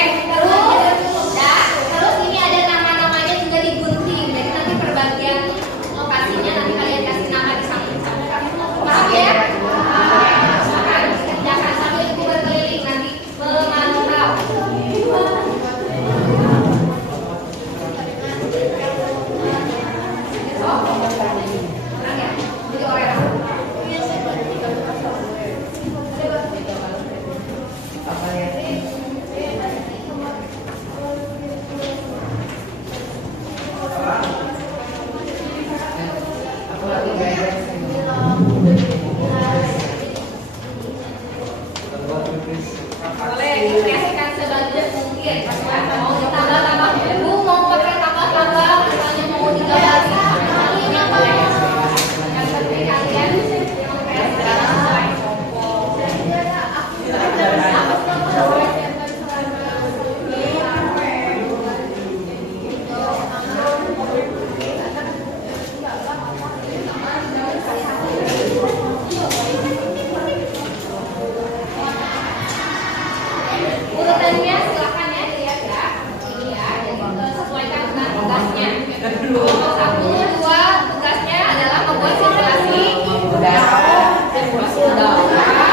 terus ini ada nama-namanya juga digunting, jadi nanti perbagian lokasinya nanti kalian kasih nama di samping. Paham ya? Akan kerjakan sambil ibu berkeliling nanti memantau. Boleh dikreasikan sebanyak mungkin. Mau ditambah-tambah, Bu mau pakai tambah-tambah, misalnya mau digambar. Yang penting kalian mengkreasikan sesuai tokoh. Urutannya silakan ya dilihat ya. Ini ya, jadi sesuaikan dengan tugasnya. Nomor 1, 2 tugasnya adalah membuat sirkulasi udara. Sirkulasi udara.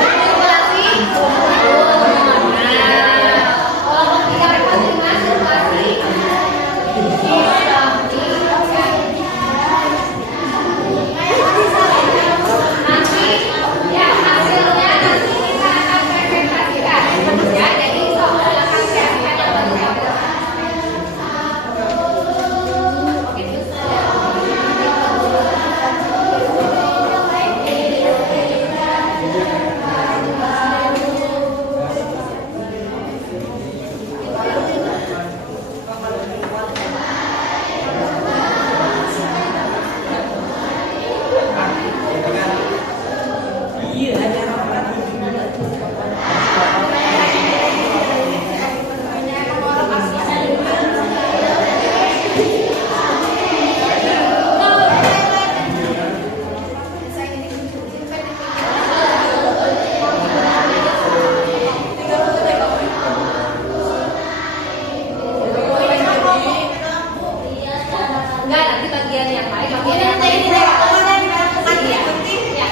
Sirkulasi. Nah, kelompok 3 dan 5 sirkulasi. Nanti ya hasilnya nanti kita akan presentasikan ya, jadi silakan kreasikan yang bagus. Enggak, nanti bagian yang lain. Bagian yang lain. Ya.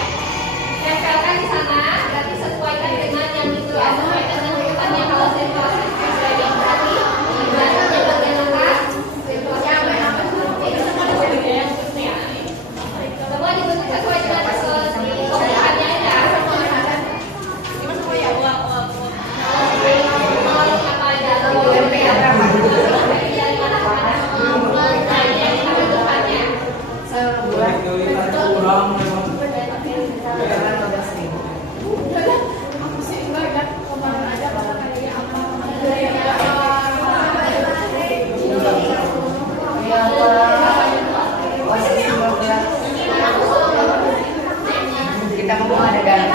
Tempelkan di sana, berarti sesuaikan dengan yang itu ya, sesuaikan dengan urutannya. Kalau sirkulasi berarti bagian atas, sirkulasi yang semua dibentuk sesuai dengan kebutuhannya ya. Apa aja Kita mau ada dalam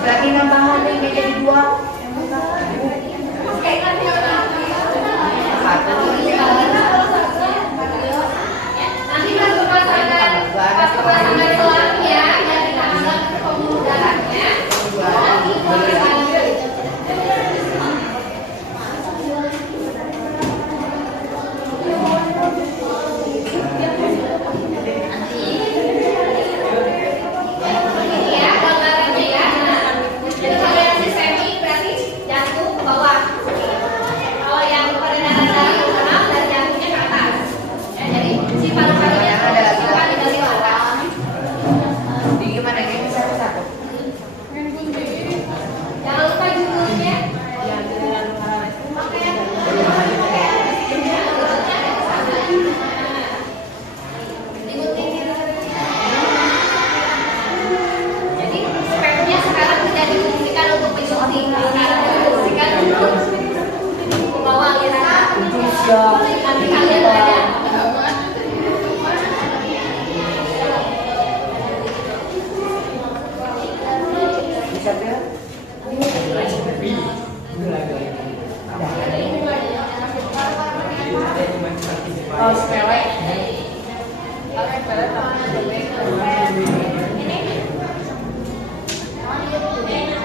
berarti nambahan ini jadi 2. nanti pas pemasangan selangnya yang ditambah pembuluh darahnya nanti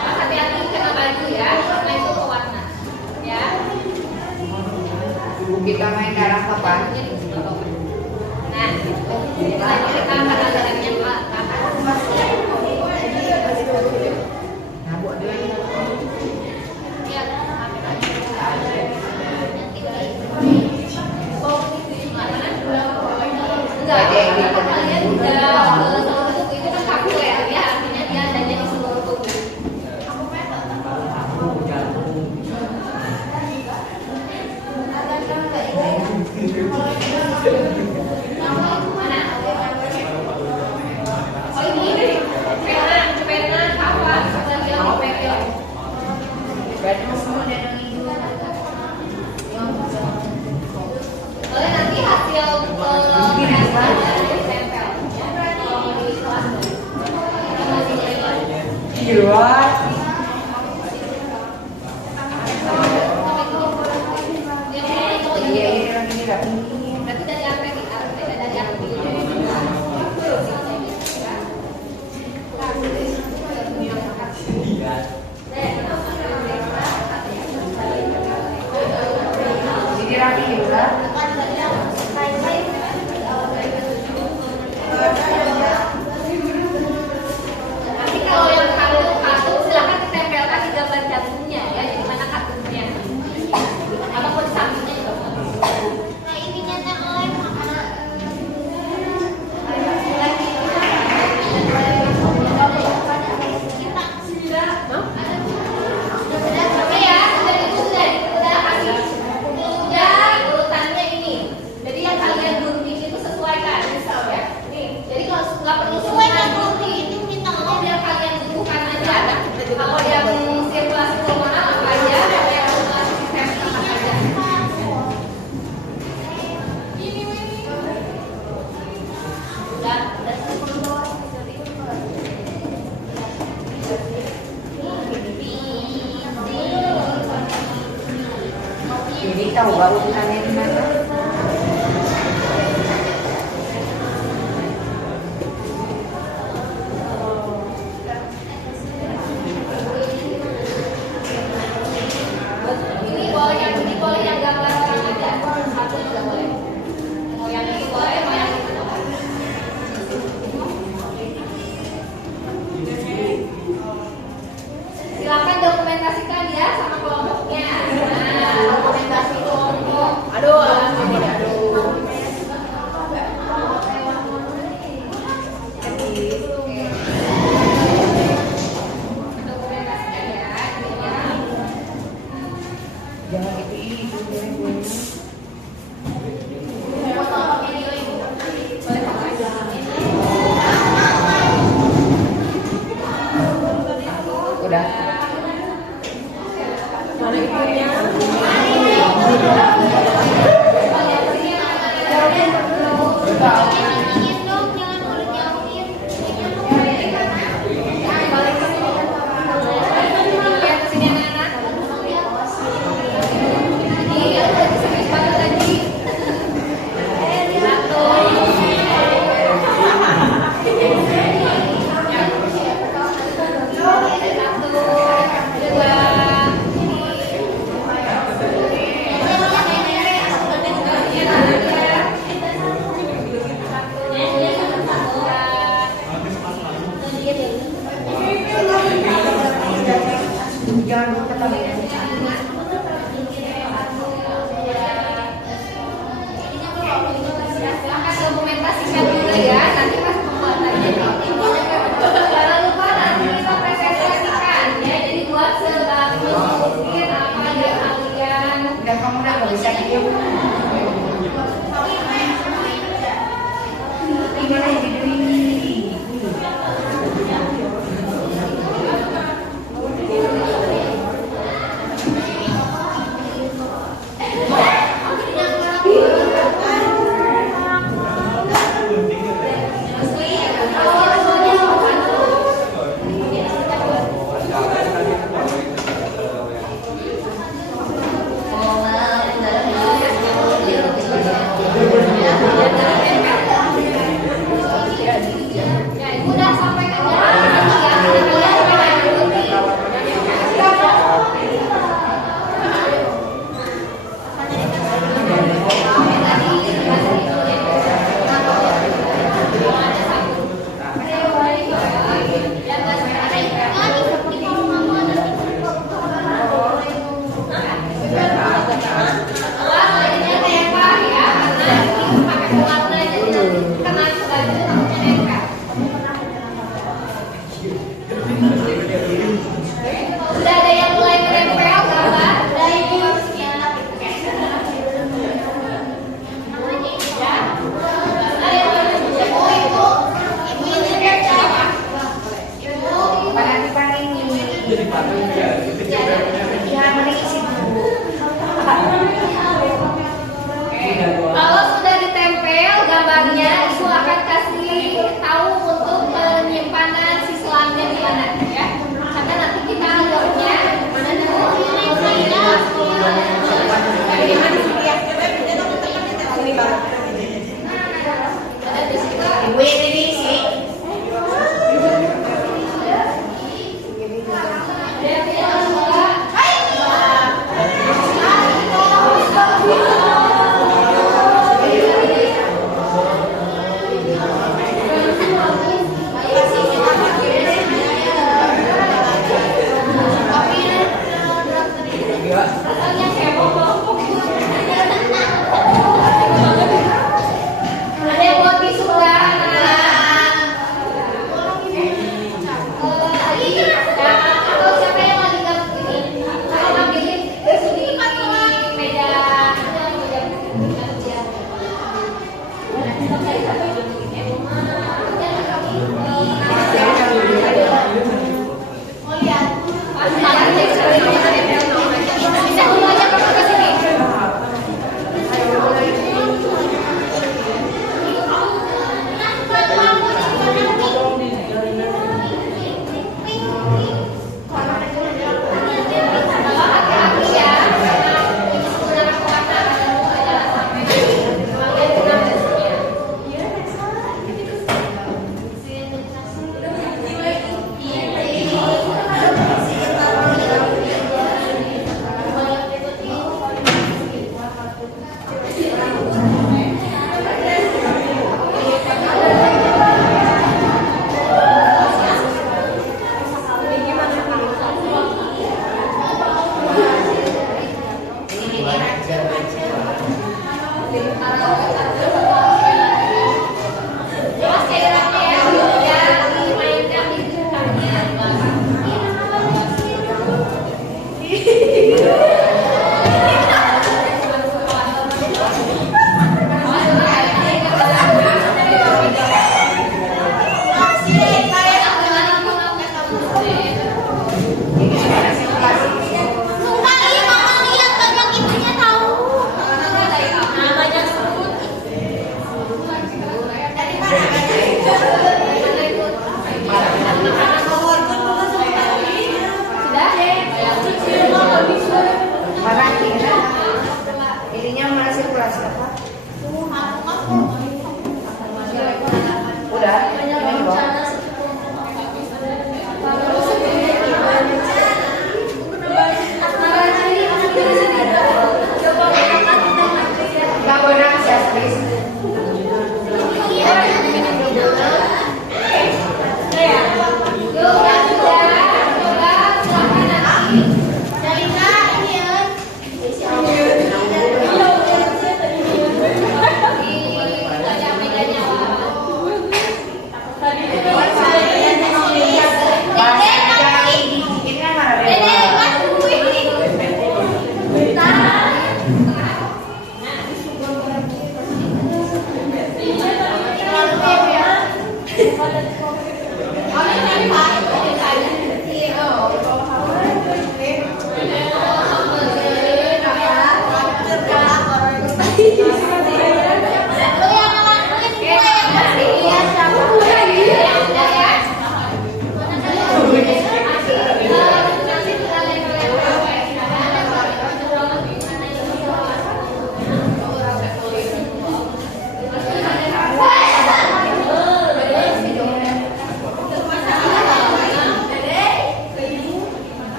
Hati-hati kena baju ya, karena itu pewarna. Ya. Kita main darah kapan? Nah, gitu. Kita akan ada lagi yang Nah, buat dia. ya. Enggak, kalau kalian udah seluruh tubuh itu kan kaku ya, artinya dia adanya di seluruh tubuh. Mana? Oh ini, pena, kawan, lagi yang dipegang. Boleh nanti hasil ditempel. Kalau di kelas Gila. Iya, ini rapi. berarti dari apa nih? Dari apa? Ini rapi juga. Nanti kalau yang kartu silakan ditempelkan di gambar jantungnya ya, di mana kartunya. Ataupun di sampingnya juga boleh. Nah ini nyata oleh Oke ya, sudah kasih. Sudah urutannya ini. Jadi yang kalian gunting itu sesuaikan, ya. Nih, jadi kalau nggak perlu sesuaikan gunting itu minta biar kalian butuhkan aja. Kalau yang sirkulasi pulmoner apa aja, yang sirkulasi sistem apa aja. Jadi tahu gak urutannya di mana? Ini boleh yang gambar orang aja. Satu juga boleh. Mau yang ini boleh, mau yang itu boleh. Silakan dokumentasikan ya sama kelompoknya. Nah, dokumentasi kelompok. Aduh. Dokumentasikan ya, ini ya. Jangan itu ini dulu. Udah. Jangan lupa Silahkan dokumentasikan juga ya, nanti pas pembuatannya. Jangan lupa nanti kita presentasikan ya, jadi buat sebagus mungkin apa yang kalian. udah kamu udah nggak bisa diam. Gimana yang video ini?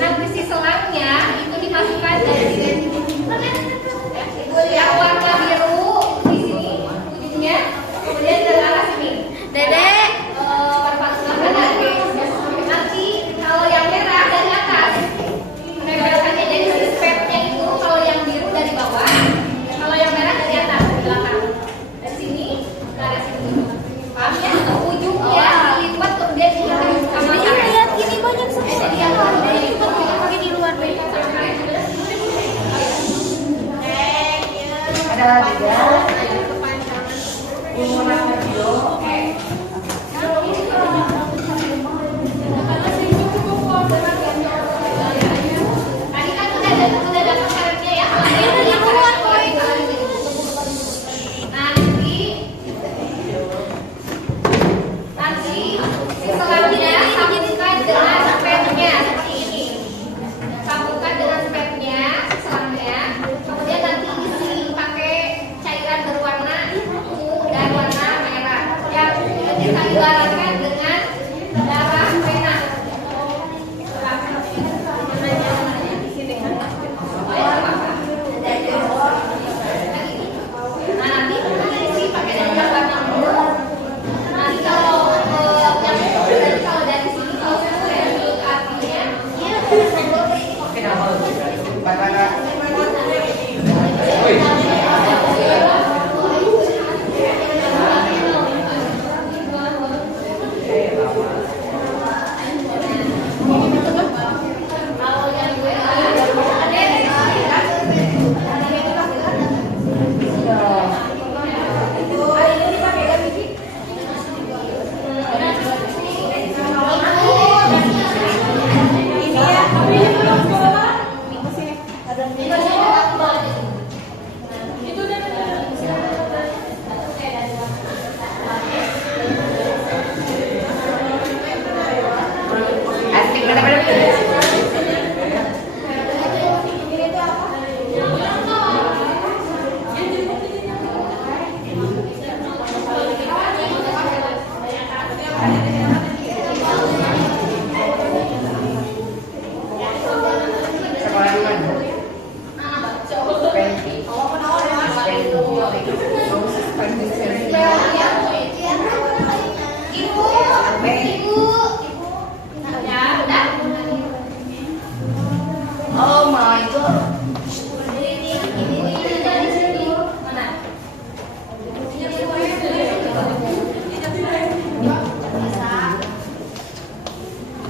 Nanti si selangnya itu dimasukkan dari yang warna biru di sini ujungnya, kemudian ke arah sini. Dedek, perpatuan kanan. Nanti kalau yang merah dari atas, menempelkannya jadi stepnya itu kalau yang biru dari bawah, kalau yang merah dari atas dari belakang. Dari sini ke arah sini. Paham ya? Ujungnya dilipat kemudian sama lihat ini banyak sekali. Pakai di luar Ada juga umuran video. Tadi kan udah dapat karetnya ya. Ini di luar boy. Nanti selanjutnya sambungkan dengan spetnya seperti ini. Sambungkan dengan spetnya selangnya. Kemudian nanti isi pakai cairan berwarna ungu dan warna merah yang bisa diibaratkan dengan darah pena. Nah nanti isi pakai darah warna ungu. Nanti kalau kalau dari sini kalau dari artinya Kenapa? Karena kalau yang gue asik bener-bener. Sekolah di mana? Oh my god. Ini dari sini. Mana?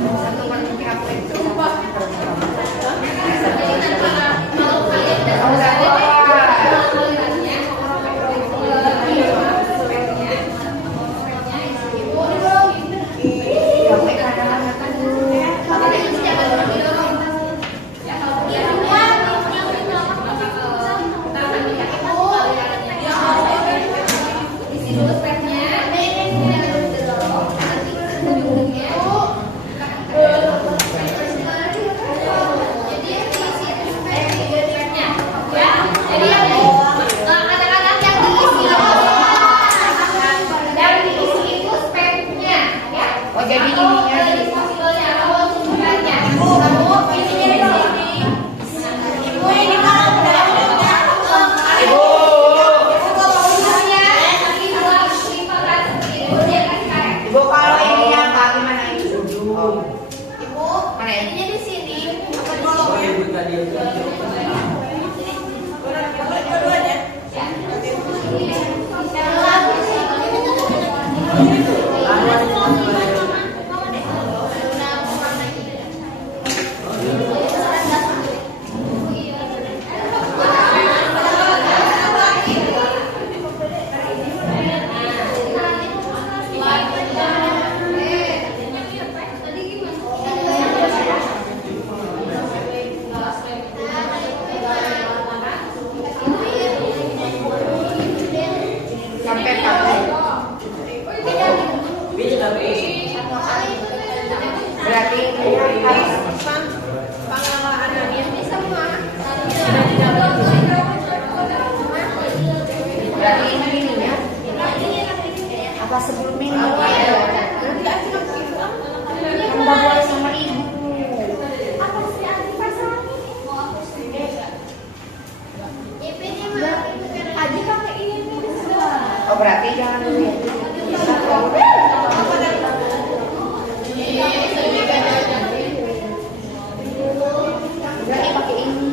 Satu menit apa itu? Kalau kalian Ibu kalau ininya Kak gimana? Berarti ini ya. Apa sebelum ini? Kan boleh sama ibu. Oh berarti jangan dulu ya. Berarti pakai ini.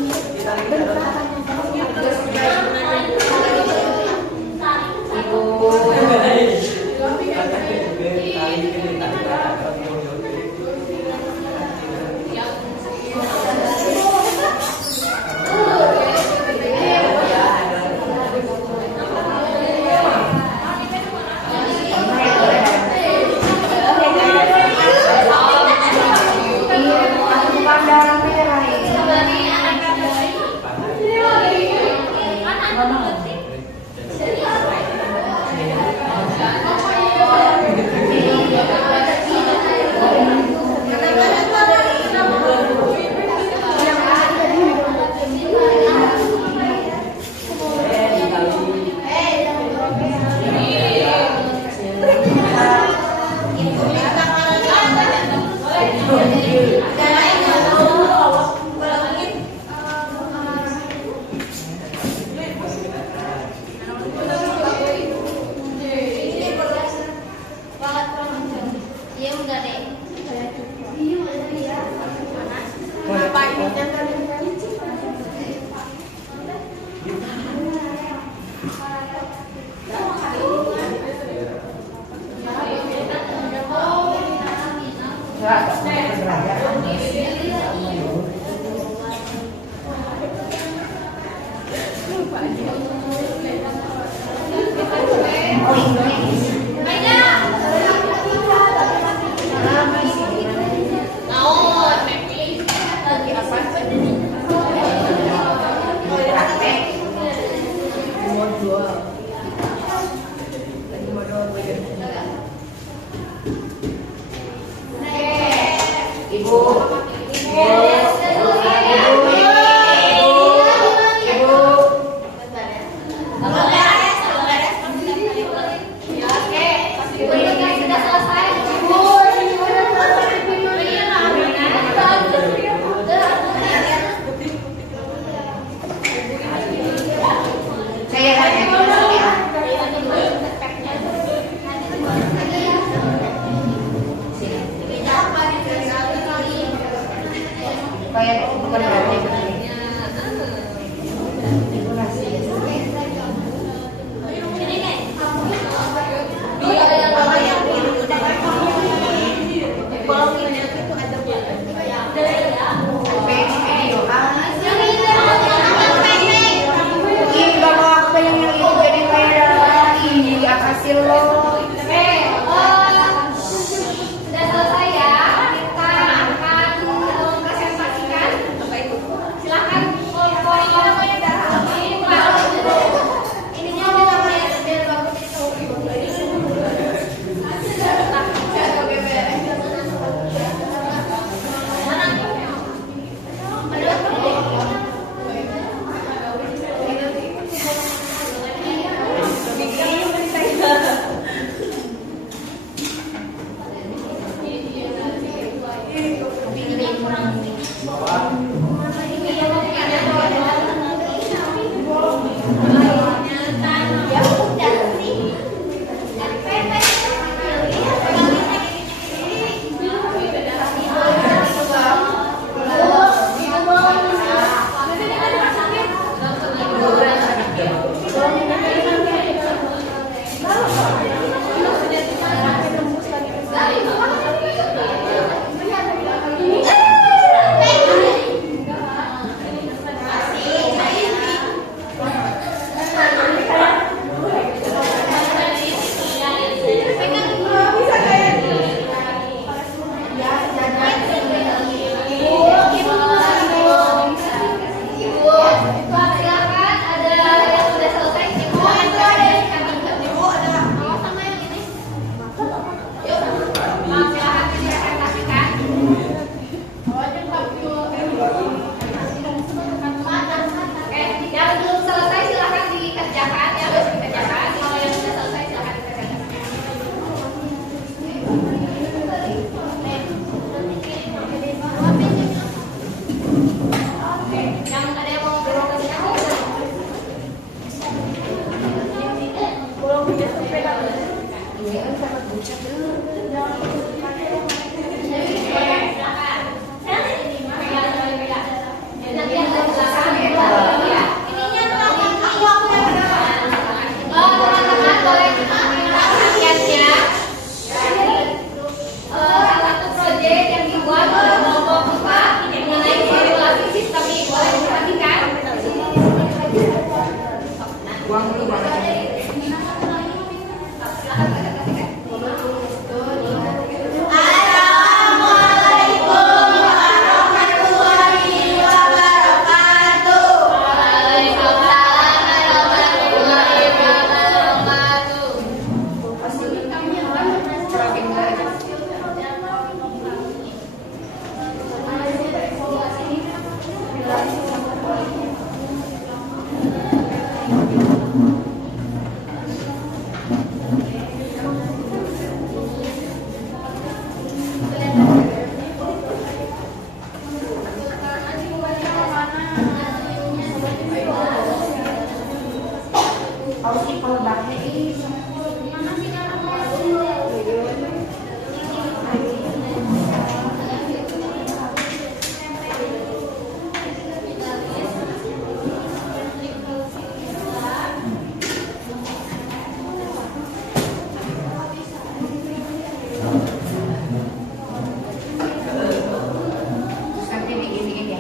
Nanti diginiin ya.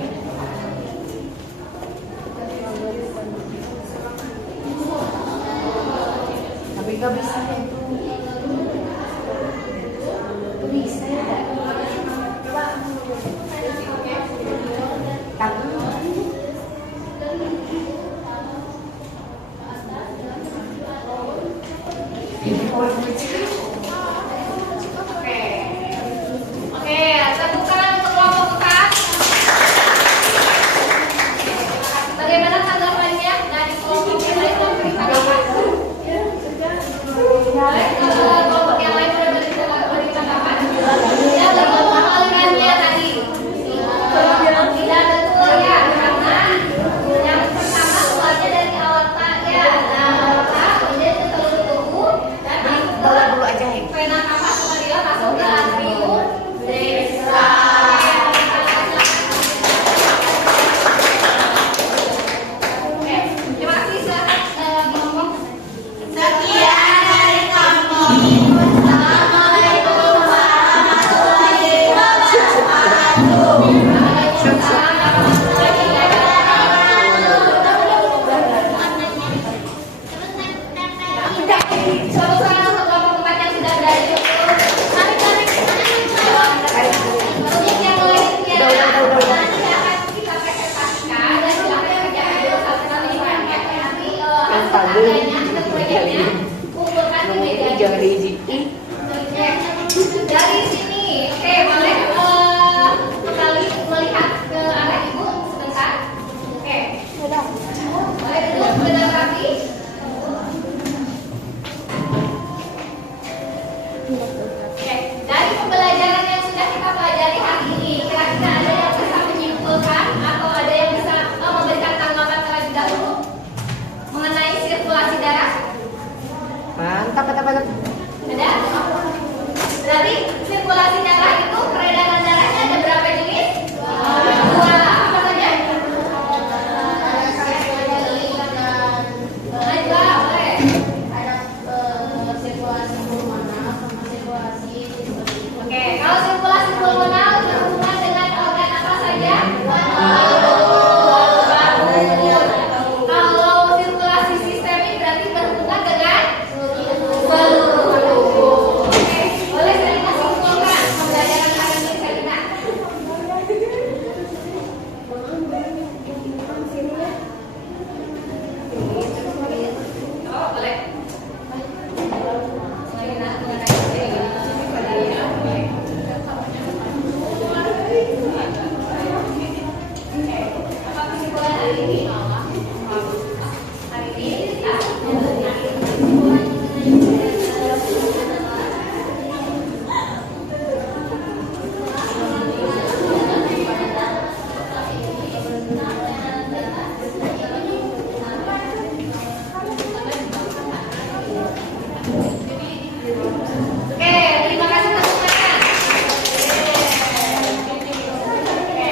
Tapi nggak bisa itu. Bisa ya. Tapi Oke, tepuk tangan untuk kelompok bekas. Bagaimana tanggapannya dari kelompok yang lain memberi tanggapan? Kelompok yang lain sudah beri tanggapan. Tidak betul pengalihannya tadi. Tidak betul ya, karena yang pertama keluarnya dari awal tak ya. Tak, kemudian ke seluruh tubuh dan masuk ke vena cava superior, masuk ke atrium destra. Oke, terima kasih. Silakan ngomong. Sekian dari kamu. Assalamualaikum warahmatullahi wabarakatuh. Waalaikumsalam warahmatullahi wabarakatuh. Suatu saat kelompok empat yang sudah berada di situ. Untuk yang lainnya, nanti akan kita presentasikan dan silakan kerjakan dulu satu menyiapkannya. Nanti adanya hasil proyeknya kumpulkan di meja. Jangan diizin. Dari sini, oke, boleh kembali melihat ke arah ibu sebentar. Oke, boleh duduk benar kaki. Oke, dari pembelajaran yang sudah kita pelajari hari ini, kira-kira ada yang bisa menyimpulkan atau ada yang bisa memberikan tanggapan terlebih dahulu mengenai sirkulasi darah? Mantap. Ada? Berarti sirkulasi darah itu peredaran darahnya ada berapa jenis? Dua. Apa saja? Dua, boleh. Oke, kalau sirkulasi pulmonal berhubungan dengan organ apa saja? Kalau sirkulasi sistemik berarti berhubungan dengan seluruh tubuh. Oke, boleh saya kasih simpulkan pembelajaran hari ini Selina? Oh, boleh. Selina apa kesimpulan hari ini? Hari ini kita Oke, terima kasih teman-teman. Oke.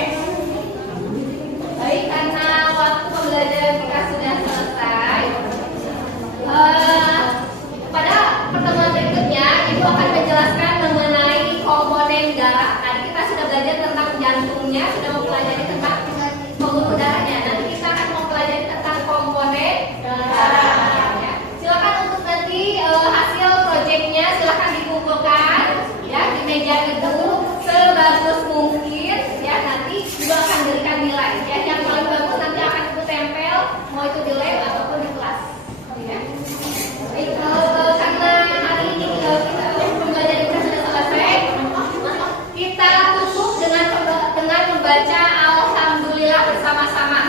Baik, karena waktu pembelajaran kita sudah selesai, pada pertemuan berikutnya Ibu akan menjelaskan mengenai komponen darah. Tadi kita sudah belajar tentang jantungnya, sudah mempelajari tentang pembuluh darahnya. Nanti kita akan mempelajari tentang komponen darah. Ya. Silakan untuk nanti hasil proyeknya silakan dikumpulkan ya di meja itu sebagus mungkin ya, nanti juga akan berikan nilai ya, yang paling bagus nanti akan Ibu tempel mau itu di lab ataupun di kelas ya. Baik, karena hari ini kita pembelajaran kita sudah selesai, kita tutup dengan membaca alhamdulillah bersama-sama.